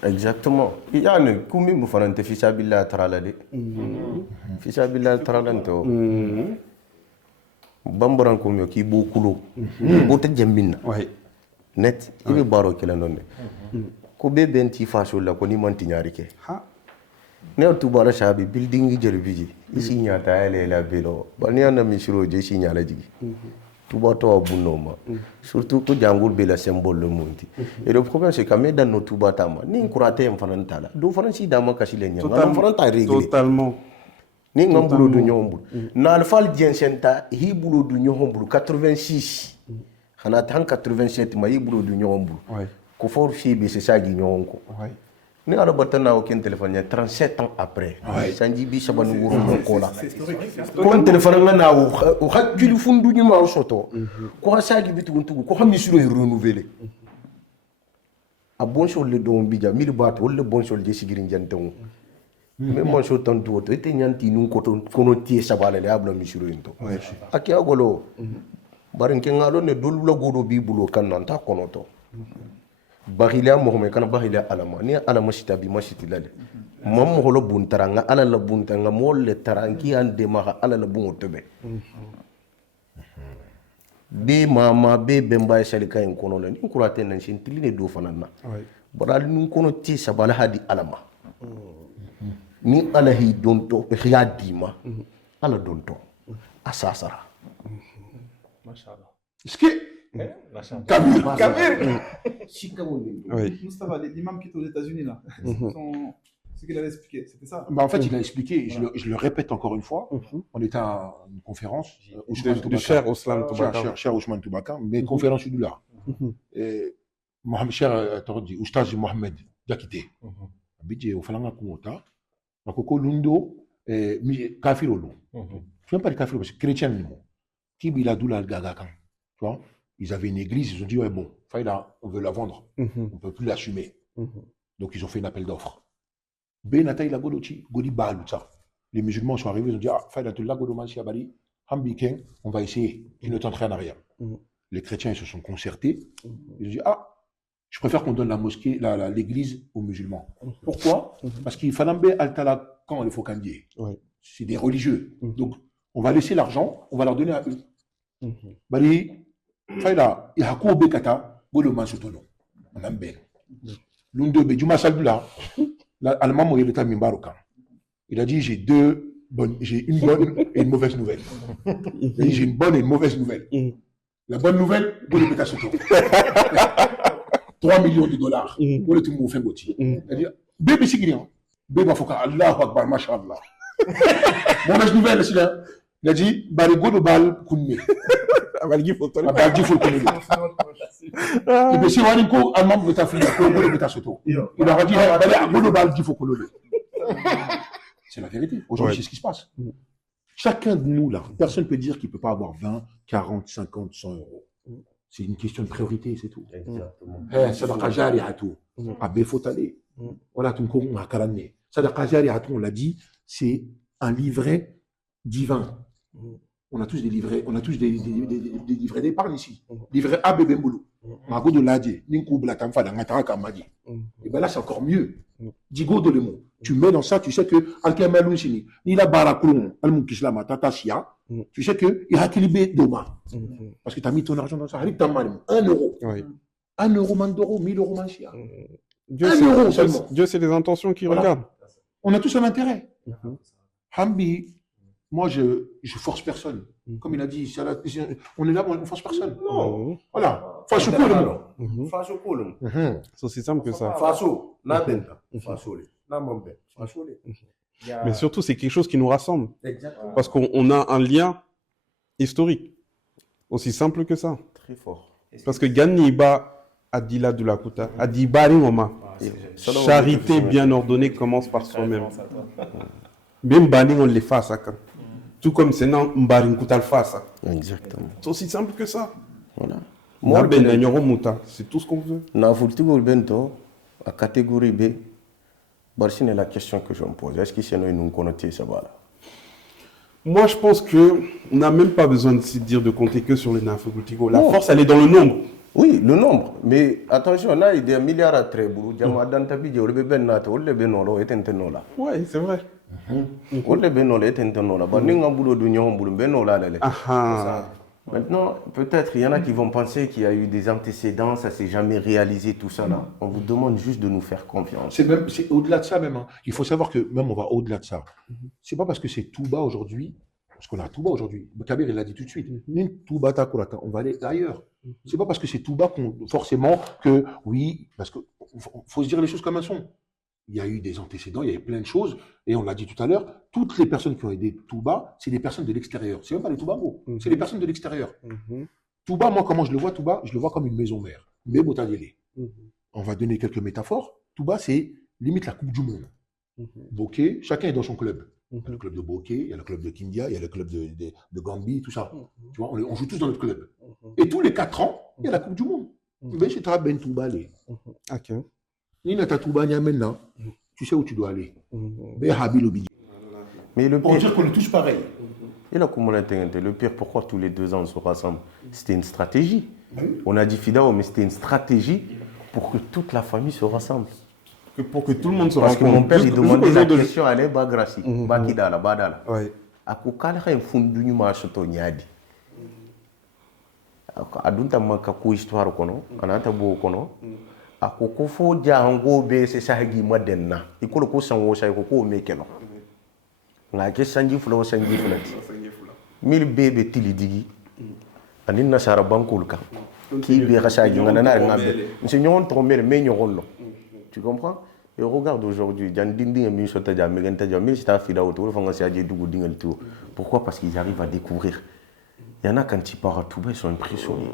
Exactement. Il y a un koumi moufarante fisabilla tralade. Fisabilla tralante. Bamboran koumi qui boukulo. Bote jambina. Oui. Net. Il veut baro qu'elle en donne. Kobe benti faso la koni mantignarike. Ne tu bara shabi building jerbiji. Ici n'y a ta elle la vélo. Baniana misiro je signala digi. Touba to abunoma. Surtout que Djangoul be la symbole le monti. Et le problème c'est que même dans nos Touba tama, ni nkuraté mfanantala. Do faransi dama kasile nya. Totalement. Ni ngambulo du nyombu. Na alfal jensenta hi bulo du nyombu 86. Xana tan 87 ma hi bulo du nyombu. Oui. Ko for fi be c'est ça gi nyonko. Oui. Ni ala batana aucun téléphone 37 ans après. Sanji bi sabanu wuro ko la. Ko téléphone ngana o hakkilu fundu ni ma soto. Ko sagi bitu ntugu ko xamni suro renouveler. A bon sol le don bija mil bat wol le bon sol je sigirin janton. Mais mon so tantu to ete nyanti nun ko ton kono tie sabale le abla mi suro into. Aki agolo. Barin ke ngalo ne dolu la godo bi bulo kan nan ta kono to. Bahila Mohamed kana bahila alama ni alama sita bi masiti lale mam holo buntaranga ala la buntanga molle taranki ande ma ala la bungo tobe be mama be bemba shalika en kono la ni kurate nan sintili ne do fanana baral nun kono ti sabala hadi alama ni ala hi donto be khiya dima ala donto asasara Machallah. Ce qui est Kabir. Oui. Mustafa, l'imam qui est aux États-Unis là, Ce qu'il allait expliquer, c'était ça. Bah, en fait, il a expliqué, je le répète encore une fois, on était à une conférence, De cher Oslam Toubaka. cher Ousmane Toubaka, mais conférence du là. Et Mohamed cher Tordi, Oustaz Mohamed Diakité. Abidje au falanga kumota, makoko lundo kafiro lo. Tu n'as pas de kafiro parce que chrétien non. Qui bila doula gagakan. Tu vois, ils avaient une église, ils ont dit ouais bon, faïda, on veut la vendre, on peut plus l'assumer. Donc ils ont fait un appel d'offres. Benataï la Godoti, Godi Baluta. Les musulmans sont arrivés, ils ont dit ah, faïda tu la Godomansi Abali, Hambiken, on va essayer. Ils ne tentent rien en arrière. Les chrétiens ils se sont concertés. Ils ont dit ah, je préfère qu'on donne la mosquée, l'église aux musulmans. Pourquoi? Parce qu'il fallait altala quand il faut candier. C'est des religieux. Donc, on va laisser l'argent, on va leur donner à eux. Bali, faïda, il y a quoi au bekata, bolo mansotono. On aime bien. L'undo be Juma Salbula, l'allemand il est à Mimbaroka. Il a dit j'ai une bonne et une mauvaise nouvelle. Il a dit j'ai une bonne et une mauvaise nouvelle. La bonne nouvelle, bolo beka soto. 3 millions de dollars. Pour le tout le monde fait boti. C'est-à-dire, bébé Sigrian, bébé Foka, Allahu Akbar, Mashallah. Mauvaise nouvelle, c'est là. Il a dit, Barigo de Bal Kounme. Abalgi photo. Abalgi Kounme. Et bien, si Warinko, Allemand, Beta Fina, Beta Soto. Il a dit, Barigo de Bal Kounme. C'est la vérité. Aujourd'hui, c'est ce qui se passe. Chacun de nous, là, personne ne peut dire qu'il ne peut pas avoir 20, 40, 50, 100 euros. C'est une question de priorité, c'est tout. Exactement. Sadaqa jari à tout. Abbe faut aller. Voilà, tout le monde a carané. Sadaqa jari à tout, on l'a dit, c'est un livret divin. On a tous des livrets, des livrets d'épargne ici. Livret A, bébé Mboulou. Mago de l'Adje, Ninkou Blatamfa, Dangatara Kamadi. Et bien là, c'est encore mieux. Digo de le mot. Tu mets dans ça, tu sais que Alkemalou Sini, ni la Barakoun, Almou Kislama, Tata Sia, tu sais que il y a Kilibé Doma. Parce que tu as mis ton argent dans ça. 1 euro. 1 euro, Mandoro, 1000 euros, Manchia. 1 euro seulement. Dieu, c'est les intentions qui regardent. On a tous un intérêt. Hambi, moi, je force personne. Comme il a dit, on est là, on ne force personne. Non. Voilà. Faso Koulou. Faso Koulou. C'est aussi simple que ça. Faso, la benda. Faso, la mambe. Faso. Mais surtout, c'est quelque chose qui nous rassemble. Exactement. Parce qu'on a un lien historique. Aussi simple que ça. Très fort. Parce que Ganiba a dit là de la Kouta, a dit Baringoma. Charité bien ordonnée commence par soi-même. Même Bani, on les fasse. Tout comme c'est non Mbaring Kouta le fasse. Exactement. C'est aussi simple que ça. Voilà. Moi, c'est tout ce qu'on veut. Na Fultigo Bento, à catégorie B, c'est la question que je me pose. Est-ce que c'est nous connoter ça va? Moi, je pense qu'on n'a même pas besoin de se dire de compter que sur les Nafugutigo. La force, elle est dans le nombre. Oui, le nombre. Mais attention, là, il y a des milliards à très beau. Oui, c'est vrai. Maintenant, peut-être il y en a qui vont penser qu'il y a eu des antécédents, ça ne s'est jamais réalisé, tout ça là. On vous demande juste de nous faire confiance. C'est au-delà de ça même. Hein. Il faut savoir que même on va au-delà de ça. C'est pas parce que c'est Touba aujourd'hui, parce qu'on a Touba aujourd'hui. Kabir, il l'a dit tout de suite. Touba Takurata, on va aller ailleurs. C'est pas parce que c'est Touba qu'on forcément que oui, parce que faut se dire les choses comme elles sont. Il y a eu des antécédents, il y a eu plein de choses, et on l'a dit tout à l'heure, toutes les personnes qui ont aidé Touba, c'est des personnes de l'extérieur. C'est même pas les Toubagos, c'est des personnes de l'extérieur. Touba, moi, comment je le vois, Touba, je le vois comme une maison mère. Mais Botadélé. On va donner quelques métaphores. Touba, c'est limite la Coupe du Monde. Bokeh, chacun est dans son club. Il y a le club de Bokeh, il y a le club de Kindia, il y a le club de Gambie, tout ça. Tu vois, on joue tous dans notre club. Et tous les 4 ans, il y a la Coupe du Monde. Mais c'est très ben Touba, les. Ok. Maintenant, tu sais où tu dois aller. Mais le Pour pire, dire qu'on est tous pareils. et le pire, pourquoi tous les 2 ans on se rassemble? C'était une stratégie. On a dit Fidao, mais c'était une stratégie pour que toute la famille se rassemble. Pour que tout le monde se Parce que rassemble. mon père, il demandait la question à l'Eba Grassi. Bakidala, Badala. Ouais. Akukala un fundu ma soto nyadi. Adunta makaku histoire kono, anata bo kono. Akoko fo jango be se sahagi madenna. Ikolo ko sanwo say ko mekelo. Nga ke sanji fulo sanji fulati. Mil bebe tilidigi. Anin nasara bankul ka. Ki be khasagi ngana na ngabe. Nsi nyon to mere me nyon lo. Tu comprends? Et regarde aujourd'hui, pourquoi? Parce qu'ils arrivent à découvrir. Il y en a quand ils partent à Touba, ils sont impressionnés.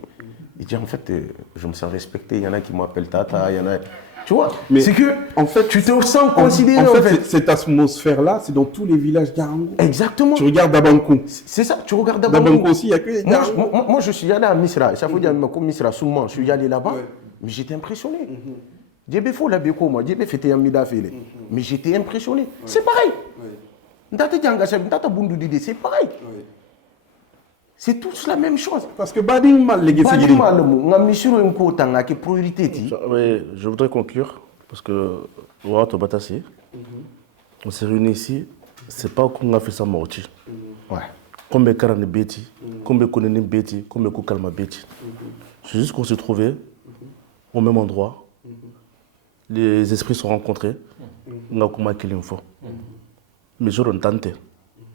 Ils disent en fait, je me sens respecté. Il y en a qui m'appellent Tata, il y en a. Tu vois? Mais c'est que, en fait, tu te sens considéré. En fait, cette atmosphère-là, c'est dans tous les villages Garango. Exactement. Tu regardes Dabankou. C'est ça, tu regardes Dabankou aussi, il n'y a que les Garango. Moi, je suis allé à Misra. Ça faut dire, comme Misra, souvent, je suis allé là-bas, mais j'étais impressionné. Djébé faut la béco, moi. Djébé fait un mida félé. Mais j'étais impressionné. C'est pareil. C'est pareil. C'est tous la même chose. Parce que Bading mal les Oui, je voudrais conclure parce que on s'est réunis ici, c'est pas qu'on a fait ça morti. Ouais. Comme les carans bêtis, comme les connais bêtis, comme les calma bêtis. C'est juste qu'on s'est trouvés au même endroit. Les esprits sont rencontrés. On a comment qu'il faut. Mais je tente.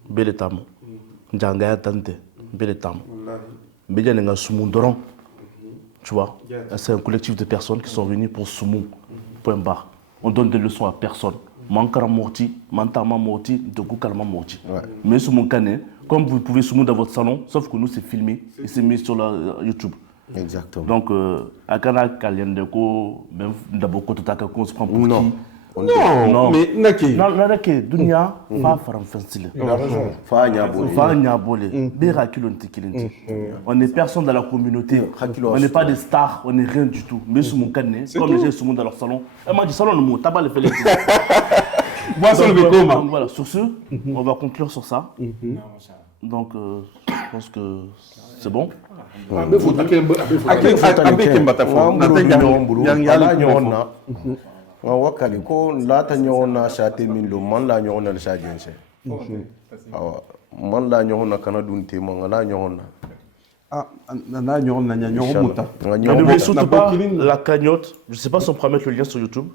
Belle tam. Njanga tante. Belle tam. Mais il y a un soumou. Tu vois, c'est un collectif de personnes qui sont réunies pour soumou. Point barre. On donne des leçons à personne. Mankara morti, mantama morti, de kalma morti. Mais sur mon canet, comme vous pouvez soumou dans votre salon, sauf que nous c'est filmé et c'est mis sur la YouTube. Exactement. Donc, à Kana Kaliendeko, même d'abord quand on se prend pour non. qui? Non, mais Naki. Non, Naki, Dunia, pas faire un facile. On n'est personne dans la communauté. On n'est pas des stars, on n'est rien du tout. Mais sur mon canet, comme les gens sont dans leur salon, elle m'a dit salon le mot, tabac le fait les voilà, sur ce, on va conclure sur ça. Donc, je pense que c'est bon. Wakali ko lata nyona shate min lo man la nyona le shajense awa man la nyona kana dunte man la nyona Ne surtout pas la cagnotte. Je ne sais pas si on pourra mettre le lien sur YouTube.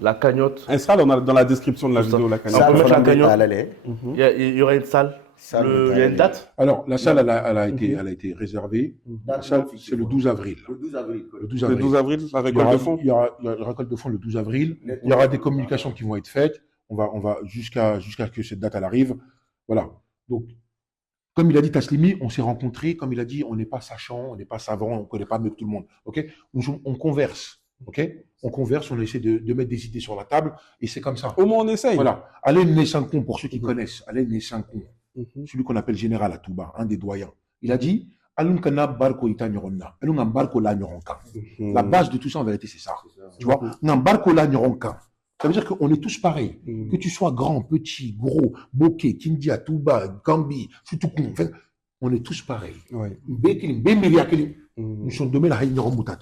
La cagnotte. Un salle dans la description de la vidéo. La cagnotte. On peut mettre la cagnotte. Il y aura une salle. Il y a une date? Alors, la salle, elle a été réservée. La salle, c'est le 12 avril. Le 12 avril, la récolte de fonds. Il y aura la récolte de fonds le 12 avril. Il y aura des communications qui vont être faites. On va jusqu'à que cette date elle arrive. Voilà. Donc, comme il a dit Taslimi, on s'est rencontrés. Comme il a dit, on n'est pas sachant, on n'est pas savant, on ne connaît pas mieux que tout le monde. Ok? On converse. Ok? On converse, on essaie de mettre des idées sur la table et c'est comme ça. Au moins, on essaye. Voilà. Alain Nessankon, pour ceux qui connaissent, Alain Nessankon, celui qu'on appelle général à Touba, un des doyens. Il a dit la base de tout ça, en vérité, c'est ça. Tu vois, ça veut dire qu'on est tous pareils. Que tu sois grand, petit, gros, Boké, Kindia, Touba, Gambi, on est tous pareils. Nous sommes demain la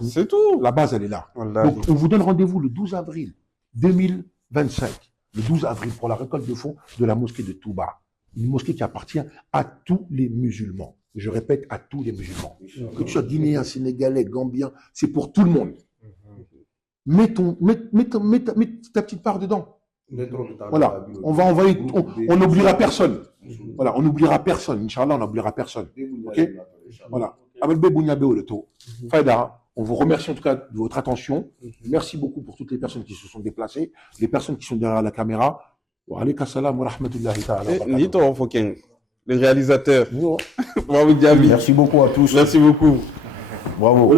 c'est tout. La base, elle est là. Donc, on vous donne rendez-vous le 12 avril 2025. Le 12 avril pour la récolte de fonds de la mosquée de Touba. Une mosquée qui appartient à tous les musulmans. Je répète, à tous les musulmans. Que tu sois guinéen, sénégalais, gambien, c'est pour tout le monde. Mets ta petite part dedans. Voilà. On va envoyer, on n'oubliera personne. Voilà, on n'oubliera personne. Inch'Allah, on n'oubliera personne. Ok? Voilà. Faïda, on vous remercie en tout cas de votre attention. Merci beaucoup pour toutes les personnes qui se sont déplacées, les personnes qui sont derrière la caméra. Wa alayka salam wa rahmatullahi ta'ala. Le réalisateur. Merci beaucoup à tous. Merci beaucoup. Bravo.